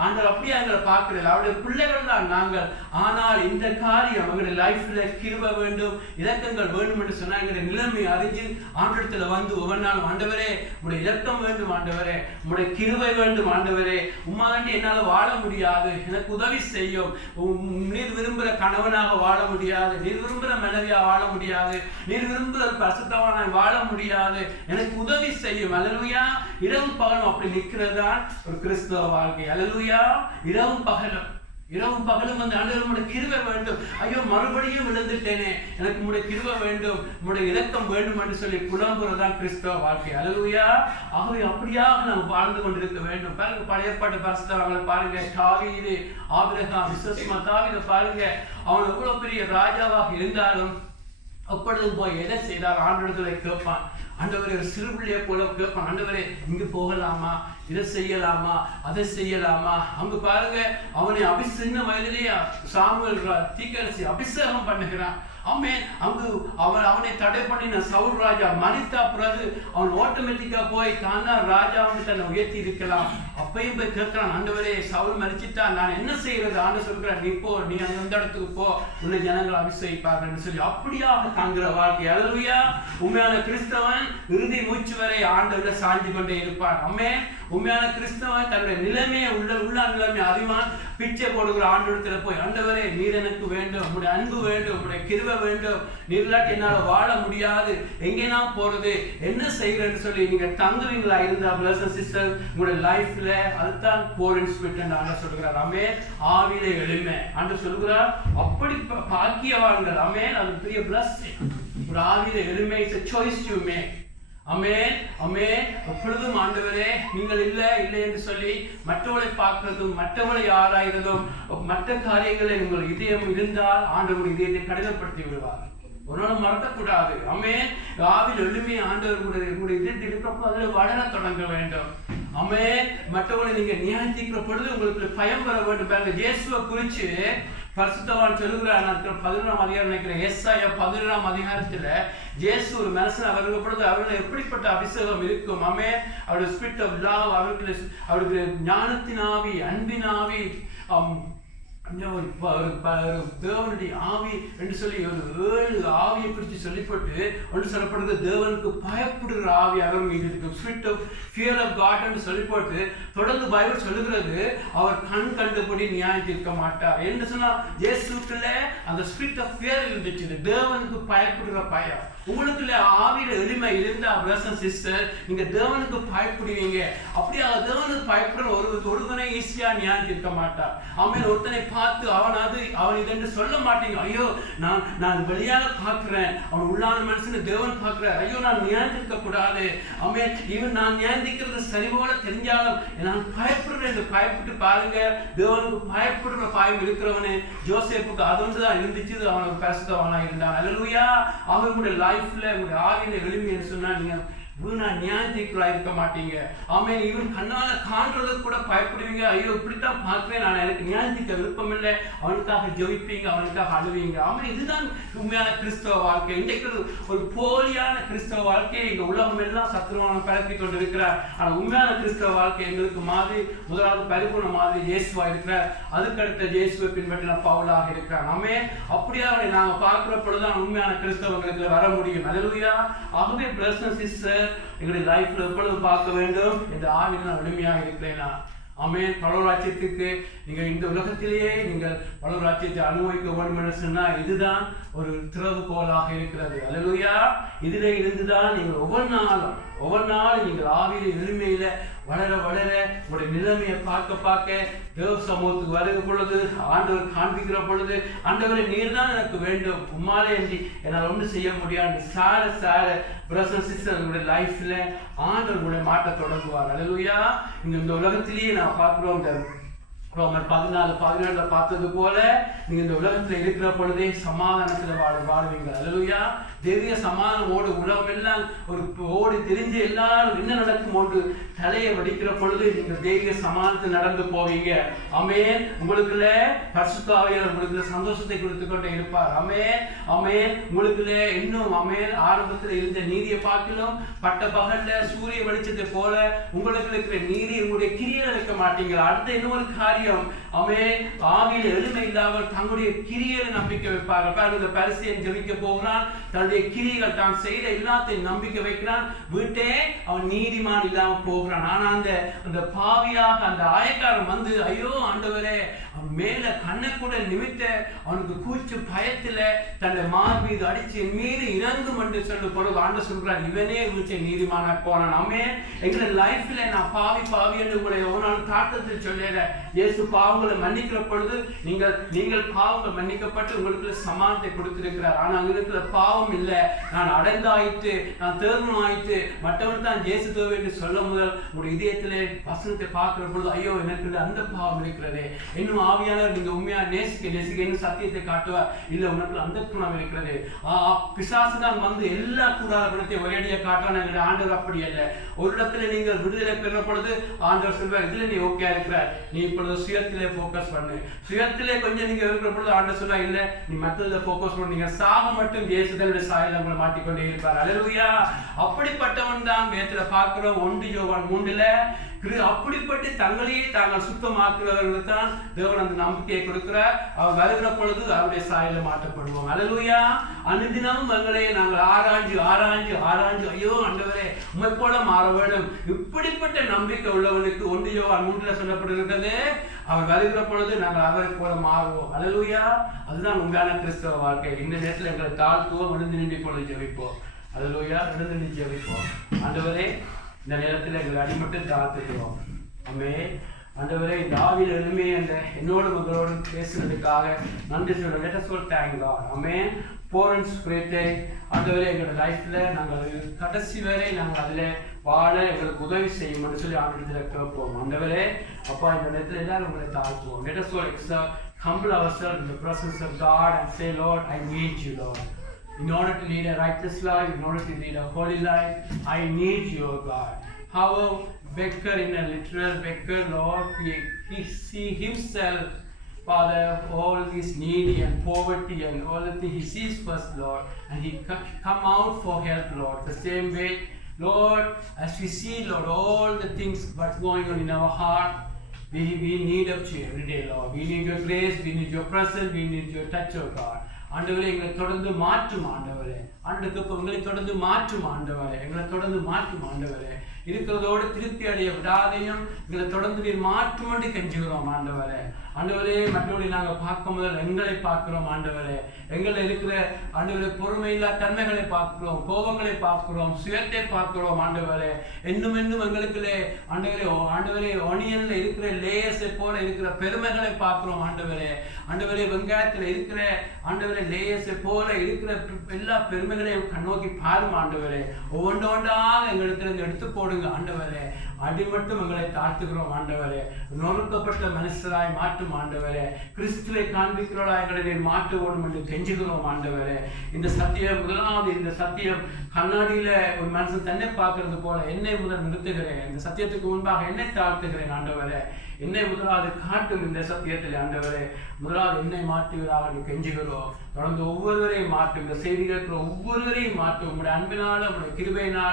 ஆண்டவர் அப்படியே எங்களை பார்க்கிறார். அவருடைய பிள்ளைகள் தான் நாங்கள். ஆனால் இந்த காரியம் எங்களுடைய லைஃப்ல கிருபை வேண்டும், இரக்கங்கள் வேண்டும் என்று சொன்னா எங்களுடைய நிலைமை அறிஞ்சு ஆண்டவரத்துல வந்து ஒவ்வொரு நாளும் ஆண்டவரே உங்களுடைய இரக்கம் வேண்டும், ஆண்டவரே உங்களுடைய கிருபை வேண்டும், ஆண்டவரே உம்மாண்டி என்னால வாழ முடியாது, எனக்கு உதவி செய்யும். நீர் விரும்புகிற கணவனாக வாழ முடியாது, நீர் விரும்புகிற மனைவியா வாழ முடியாது, நீர் விரும்புகிற பரிசுத்தவானாய் வாழ முடியாது, எனக்கு உதவி செய்யும். அல்லேலூயா. இரவும் பகலும் அப்படி நிற்கிறதுதான் ஒரு கிறிஸ்தவ வாழ்க்கை. அல்லேலூயா. இரவும் பகலும் வந்து ஆண்டவரே உம்முடைய கிருபை வேண்டும், ஐயோ மறுபடியும் விழுந்துட்டேனே, எனக்கு உம்முடைய கிருபை வேண்டும், உம்முடைய இரக்கம் வேண்டும் என்று சொல்லி புலம்புறதுதான் கிறிஸ்தவ வாழ்க்கை. அல்லேலூயா. ஆகவே அப்படியாக நாம் வாழ்ந்து கொண்டிருக்க வேண்டும். பாருங்க, பழைய ஏற்பாட்டு பரிசுத்தவான்களை பாருங்க, தாவீது, ஆபிரகாம், விசுவாசமா தாவீதை பாருங்க, அவன் எவ்வளவு பெரிய ராஜாவாக இருந்தாலும் அப்பொழுதும் போய் எதை செய்தார் ஆண்டவர்களை கேட்பான். ஆண்டவரே ஒரு சிறு பிள்ளையை போல கேட்பான், ஆண்டவரே இங்கு போகலாமா, இதை செய்யலாமா, அதை செய்யலாமா. அங்கு பாருங்க, அவனை சின்ன வயதிலேயே சாமுவேல் தீர்க்கதரிசி அபிஷேகம் பண்ணுகிறான். ஆமென். அங்கு அவனை தடை பண்ணின சவுல் ராஜா மரித்த பிறகு அவன் ஆட்டோமேட்டிக்கா போய் தானா ராஜாவை தன்னை உயர்த்தி இருக்கலாம். அப்பயும் போய் கேட்கிறான், ஆண்டவரே சவுல் மரிச்சிட்டா நான் என்ன செய்யறது? ஆண்டவர் சொல்கிறார், நீ போ, நீ அந்த இடத்துக்கு போ, உன்னை ஜனங்கள் அபிஷேகிப்பார்கள் சொல்லி அப்படியாக தாங்குற வாழ்க்கை. அல்லேலூயா. உண்மையான கிறிஸ்தவன் இறுதி மூச்சு வரை ஆண்டவரை சாஞ்சு கொண்டே இருப்பான். ஆமென். உண்மையான கிறிஸ்தவன் தன்னுடைய நிலைமையை உள்ள நிலைமை அறிவான். பிச்சை போடுகிற ஆண்டவரத்தில் போய், ஆண்டவரே நீர் எனக்கு வேண்டும், உங்களுடைய அன்பு வேண்டும், உங்களுடைய கிருபை வேண்டும், நீர் இல்லாட்டி என்னால வாழ முடியாது, எங்கே நான் போறது, என்ன செய்கிறேன்னு சொல்லி நீங்க தங்குவீங்களா இருந்தா பிரதர்ஸ் சிஸ்டர் உங்களுடைய லைஃப்ல அதுதான் போர் இன் ஸ்பிரிட் என்று ஆண்டவர் சொல்கிறார். ஆமென். ஆவியிலே எளிமை ஆண்டவர் சொல்கிறார், அப்படி பாக்கியவான்கள். ஆமென். அது பெரிய பிளஸிங். ஒரு ஆவியிலே எளிமை is a choice you make. ஆமென். ஆமென். எப்பொழுதும் ஆண்டவரே நீங்கள் இல்லை என்று சொல்லி மற்றவர்களை பார்க்கிறதும் மற்றவர்களை ஆராய்கிறதும் மற்ற காரியங்களை உங்கள் இதயம் இருந்தால் ஆண்டவர் இதயத்தை கடினப்படுத்தி விடுவார். ஒரு நாள் மறக்கக்கூடாது. ஆமென். ஆவியில் எளிமை ஆண்டவர்களுடைய இதயத்தில் இருக்கிறப்போ அதில் வளர தொடங்க வேண்டும். ஆமென். மற்றவர்களை நீங்க நியாயத்திக்கிற பொழுது உங்களுக்கு பயம் வர வேண்டும். இயேசுவை குறித்து பரிசுத்தவான் சொல்லுகிறார். 11ஆம் அதிகாரம் நினைக்கிறேன், ஏசாயா 11ஆம் அதிகாரத்துல இயேசு ஒரு மனுஷன் அவர்கள் பொழுது அவர்கள் எப்படிப்பட்ட அபிஷேகம் இருக்கும். ஆமென். அவருடைய ஸ்பிரிட் ஆஃப் லவ், அவருக்கு ஞானத்தின் ஆவி, அன்பின் ஆவி, தேவனுடைய ஆவி என்று சொல்லி ஒரு 7 ஆவியை குறித்து சொல்லிப்பட்டு ஒன்று சொல்லப்படுது, தேவனுக்கு பயப்படுகிற ஆவி அவர் மீது இருக்கும். Spirit of fear of God என்று சொல்லிப்பட்டு தொடர்ந்து பைபிள் சொல்லுகிறது, அவர் கண் கண்டபடி நியாயம் தீர்க்க மாட்டார் என்று சொன்னா இயேசுக்குள்ள அந்த ஸ்பிரிட் ஆஃப் ஃபியர் இருந்துச்சு, தேவனுக்கு பயப்படுகிற பயம். உங்களுக்குள்ள ஆவியில எளிமை இருந்தா பிரதர்ஸ் சிஸ்டர் நீங்க தேவனுக்கு பயப்படுவீங்க. அப்படியே தேவனுக்கு பயப்படுற ஒருவனை ஈஸியா நியாயம் தீர்க்க மாட்டார். ஆமென். ஒருத்தனை பார்த்து அவன் இதென்று சொல்ல மாட்டீங்க, ஐயோ நான் வெளியாக பார்க்கிறேன், அவன் உள்ளான மனுஷனை தேவன் பார்க்கிறார், ஐயோ நான் நியாயந்திருக்க கூடாது. ஆமென். இவன் நான் நியாயந்திக்கிறது சரி போல தெரிஞ்சாலும் நான் பயப்படுறேன் என்று பயப்பட்டு பாருங்க. தேவனுக்கு பயப்படுற பயம் இருக்கிறவனு ஜோசேப்புக்கு அது ஒன்றுதான் இருந்துச்சு, அவனுக்கு பரிசுத்தவானா இருந்தான். அல்லேலூயா. அவங்களுடைய லைஃப்ல உங்களுடைய ஆவியில எளிமை என்று சொன்னா நீங்க வீணா நியாயத்திற்குள்ளா இருக்க மாட்டீங்க. ஆமென். இவன் கண்ணால காண்றதுக்கு கூட பயப்படுவீங்க, ஐயோ இப்படித்தான் பார்க்கிறேன், நான் எனக்கு நியாயத்திக்க விருப்பம் இல்லை, அவனுக்காக ஜெபிப்பீங்க, அவனுக்காக அழுவீங்க. ஆமென். இதுதான் உண்மையான கிறிஸ்தவ வாழ்க்கை. இன்றைக்கு ஒரு போலியான கிறிஸ்தவ வாழ்க்கையை இங்க உலகம் எல்லாம் சத்துருவான பரப்பி கொண்டு இருக்கிறார். ஆனால் உண்மையான கிறிஸ்தவ வாழ்க்கை எங்களுக்கு மாதிரி முதலாவது பரிபூர்ண மாதிரி இயேசுவா இருக்கிறார். அதுக்கடுத்த இயேசுவை பின்பற்றின பவுலாக இருக்கிறார். ஆமென். அப்படியே அவரை நாங்க பார்க்கிற பொழுதுதான் உண்மையான கிறிஸ்தவங்களுக்கு வர முடியும். அல்லேலூயா. ஆகவே பிரதர்ஸ் சிஸ்டர் எங்களுடைய லைஃப்ல எப்பொழுது பார்க்க வேண்டும் இந்த ஆவியில் நான் எளிமையாக இருக்கிறேனா. ஆமென். பரலோகராஜ்யத்துக்கு நீங்க இந்த உலகத்திலேயே நீங்கள் பரலோகராஜ்யத்தை அனுபவிக்க வேண்டும் என்று சொன்னால் இதுதான் ஒரு திறவுகோலாக இருக்கிறது. அல்லேலூயா. இதிலே இருந்துதான் நீங்கள் ஒவ்வொரு நாளும் நீங்கள் ஆவியில எளிமையில வளர உங்களுடைய நிலைமையை பார்க்க தேவ சமூகத்துக்கு வருகிற பொழுது ஆண்டவர் காண்பிக்கிற பொழுது, ஆண்டவரை நீர் தான் எனக்கு வேண்டும், உம்மாலே என்று என்னால் ஒன்று செய்ய முடியாது. சார பிரதர்ஸ் சிஸ்டர் உங்களுடைய லைஃப்ல ஆண்டவர் உங்களுடைய மாற்ற தொடங்குவார். அல்லேலூயா. இந்த உலகத்திலேயே நான் பார்க்கிறோம், ரோமர் 14:17 பார்த்தது போல நீங்க இந்த உலகத்துல இருக்கிற பொழுதே சமாதானத்துல வாழுவீங்க. அல்லேலூயா. தெய்வீக சமாதானமோடு உலகம் எல்லாம் ஒரு ஓடி திரிஞ்சு எல்லாரும் என்ன நடக்கும் ஒன்று தலையை வடிக்கிற பொழுது நீங்க தெய்வீக சமாதானத்தில் நடந்து போவீங்க. ஆமென். உங்களுக்குள்ள பரிசுத்த ஆவியானவர் உங்களுக்குள்ள சந்தோஷத்தை கொடுத்து கொண்டே இருப்பார். ஆமென். ஆமென். உங்களுக்குள்ள இன்னும் ஆமென் ஆரம்பத்தில் இருந்த நீதியை பார்க்கலாம் பட்ட பகல்ல சூரிய வெளிச்சத்தை போல உங்களுக்கு இருக்கிற நீதி உங்களுடைய கிரியையில் வைக்க மாட்டீங்க. அடுத்த இன்னொரு காரியம் ஆமென் ஆவியில் எளிமை இல்லாமல் தங்களுடைய கிரியையில நம்பிக்கை வைப்பார்கள். பாருங்க, இந்த பரிசேயன் ஜெபிக்க போகிறான், தன்னுடைய கிரியைகள் தான் செய்த எல்லாத்தையும் நம்பிக்கை வைக்கிறான், வீட்டே அவன் நீதிமான் இல்லாம போகிறான். ஆனா அந்த பாவியாக அந்த ஆயக்காரன் வந்து ஐயோ ஆண்டவரே அவன் மேல கண்ணை கூட நிமித்த அவனுக்கு கூச்சு பயத்துல தன்னை மார்பீது அடிச்சு என் மீது இறங்கும் என்று சொல்லும் பொழுது ஆண்டவர் சொல்றார் இவனே வீட்டை நீதிமான போனான். ஆமென். எங்களை லைஃப்ல நான் பாவி என்று உங்களை ஒரு தாக்கத்தில் சொல்லல. இயேசு பாவங்களை மன்னிக்கிற பொழுது நீங்கள் பாவங்கள் மன்னிக்கப்பட்டு உங்களுக்கு சமானத்தை கொடுத்திருக்கிறார். ஆனா இருக்கிற பாவம் இல்லை, நான் அடைந்தாயிட்டு நான் தேர்வு ஆயிட்டு மற்றவன் தான் இயேசு தேவை என்று சொல்ல முதல் உங்களுடைய இதயத்திலே வசனத்தை பார்க்கிற பொழுது ஐயோ எனக்கு அந்த பாவம் இருக்கிறதே, இன்னும் ஆவியானவர் நீங்க உண்மையா நேசிக்க இன்னும் சத்தியத்தை காட்டுவார். இல்ல உனக்கு அந்த குணம் இருக்கிறது. பிசாசு தான் வந்து எல்லா கூடாத குணத்தை ஒரேடியா காட்டுவான். எங்களுடைய ஆண்டவர் அப்படி அல்ல. ஒரு இடத்துல நீங்கள் விடுதலை பெற பொழுது ஆண்டவர் சொல்வார் இதுல நீ ஓகே இருக்கிற, நீ இப்பொழுது சுயத்திலே போக்கஸ் பண்ணு. சுயத்திலே கொஞ்சம் நீங்க இருக்கிற பொழுது ஆண்டவர் சொல்வா இல்ல நீ மற்றதுல போக்கஸ் பண்ணு. நீங்க சாக மட்டும் இயேசுடைய சாயல உங்களை மாட்டிக்கொண்டே இருப்பார். அல்லேலூயா. அப்படிப்பட்டவன் தான் வேதத்துல பார்க்கிறோம். 1 யோவான் 3 அப்படிப்பட்டு தங்களையே தாங்கள் சுத்தமாக்குறவர்களுக்கு தான் தேவன் அந்த நம்பிக்கையை கொடுக்கிறார். அவர் வருகிற பொழுது அவருடைய சாயல மாற்றப்படுவோம். அல்லேலூயா. அனுதினமும் எங்களை நாங்கள் ஆராய்ஞ்சு ஐயோ ஆண்டவரே உம்மை போல மாற வேண்டும். இப்படிப்பட்ட நம்பிக்கை உள்ளவனுக்கு 1 யோவான் 3 சொல்லப்பட்டிருக்கிறது அவர் வருகிற பொழுது நாங்கள் அவரை போல மாறுவோம். அல்லேலூயா. அதுதான் உண்மையான கிறிஸ்தவ வாழ்க்கை. இந்த நேரத்தில் எங்களை தாழ்த்துவோம், எழுந்து நின்று பொழுது ஜெபிப்போம். அல்லேலூயா. எழுந்து நின்று ஜெபிப்போம். ஆண்டவரே இந்த நேரத்தில் எங்களை அடிமட்டு தாழ்த்துக்கிறோம். ஆமென். ஆண்டவரே இந்த ஆவியில் எளிமை அந்த என்னோடு உங்களோடு பேசுறதுக்காக நன்றி சொல்றோம். Let us all thank God. ஆமென். போரன்ஸ் கிரேட்டை ஆண்டவரே எங்களோட லைஃப்ல நாங்கள் கடைசி வரை நாங்கள் அதுல வாழ எங்களுக்கு உதவி செய்யும் சொல்லி ஆண்டவரத்தில் கேட்போம். ஆண்டவரே அப்பா இந்த நேரத்தில் எல்லாரும் உங்களை தாழ்த்துவோம். Let us all humble ourselves in the presence of God and say, Lord, I need you, Lord. In order to lead a righteous life, in order to lead a holy life, I need you, O God. How a beggar, in a literal beggar, Lord, he see himself, Father, all this needy and poverty and all the things he sees first, Lord, and he come out for help, Lord. The same way, Lord, as we see, Lord, all the things what's going on in our heart, we need of you every day, Lord. We need your grace, we need your presence, we need your touch, O God. ஆண்டவரே எங்களை தொடர்ந்து மாற்றும் ஆண்டவரே. ஆண்டுக்கு எங்களை தொடர்ந்து மாற்றும் ஆண்டவரே. எங்களை தொடர்ந்து மாற்றும் ஆண்டவரே. இருக்கிறதோடு திருப்தி அடைய விடாதையும் எங்களை தொடர்ந்து நீர் மாற்றும் என்று கெஞ்சுகிறோம் ஆண்டவரே. ஆண்டவரே மற்றவர்களை நாங்கள் பார்க்கும் முதல் எங்களை பார்க்கிறோம் ஆண்டவரே. எங்களை இருக்கிற ஆண்டவரே பொறுமையில்லா தன்மைகளை பார்க்கிறோம், கோபங்களை பார்க்கிறோம், சுயத்தை பார்க்கிறோம் ஆண்டவரே. இன்னும் எங்களுக்குள்ளே ஆண்டவரே ஒனியன்ல இருக்கிற லேயர்ஸை போல இருக்கிற பெருமைகளை பார்க்கிறோம் ஆண்டவரே. ஆண்டவரே வெங்காயத்தில் இருக்கிற ஆண்டவரே லேயர்ஸை போல இருக்கிற எல்லா பெருமைகளையும் கண்ணோக்கி பாரும் ஆண்டவரே. ஒவ்வொன்றாக எங்களிடத்திலிருந்து எடுத்து போடுங்க ஆண்டவரே. அடி மட்டும் எங்களை தாழ்த்துகிறோம் ஆண்டவரே. நொறுக்கப்பட்ட மனுஷராய் மாற்றும் ஆண்டவரே. கிறிஸ்துவை காண்பிக்கிறவர்களாய் எங்களை மாற்ற வேண்டும் என்று கெஞ்சுகிறோம் ஆண்டவரே. இந்த சத்தியம் முதலாவது இந்த சத்தியம் கண்ணாடியில ஒரு மனுஷன் தன்னை பார்க்கறது போல என்னை முதல் நிறுத்துகிறேன். இந்த சத்தியத்துக்கு முன்பாக என்னை தாழ்த்துகிறேன் ஆண்டவரே. என்னை முதலாவது காட்டும் இந்த சத்தியத்தில் ஆண்டவரே. முதலாவது என்னை மாற்றுவதாக கெஞ்சுகிறோம். தொடர்ந்து ஒவ்வொருவரையும் மாற்றும். இந்த செய்திகள் ஒவ்வொருவரையும் மாற்றும். உங்களுடைய அன்பினால உங்களுடைய கிருபையினால்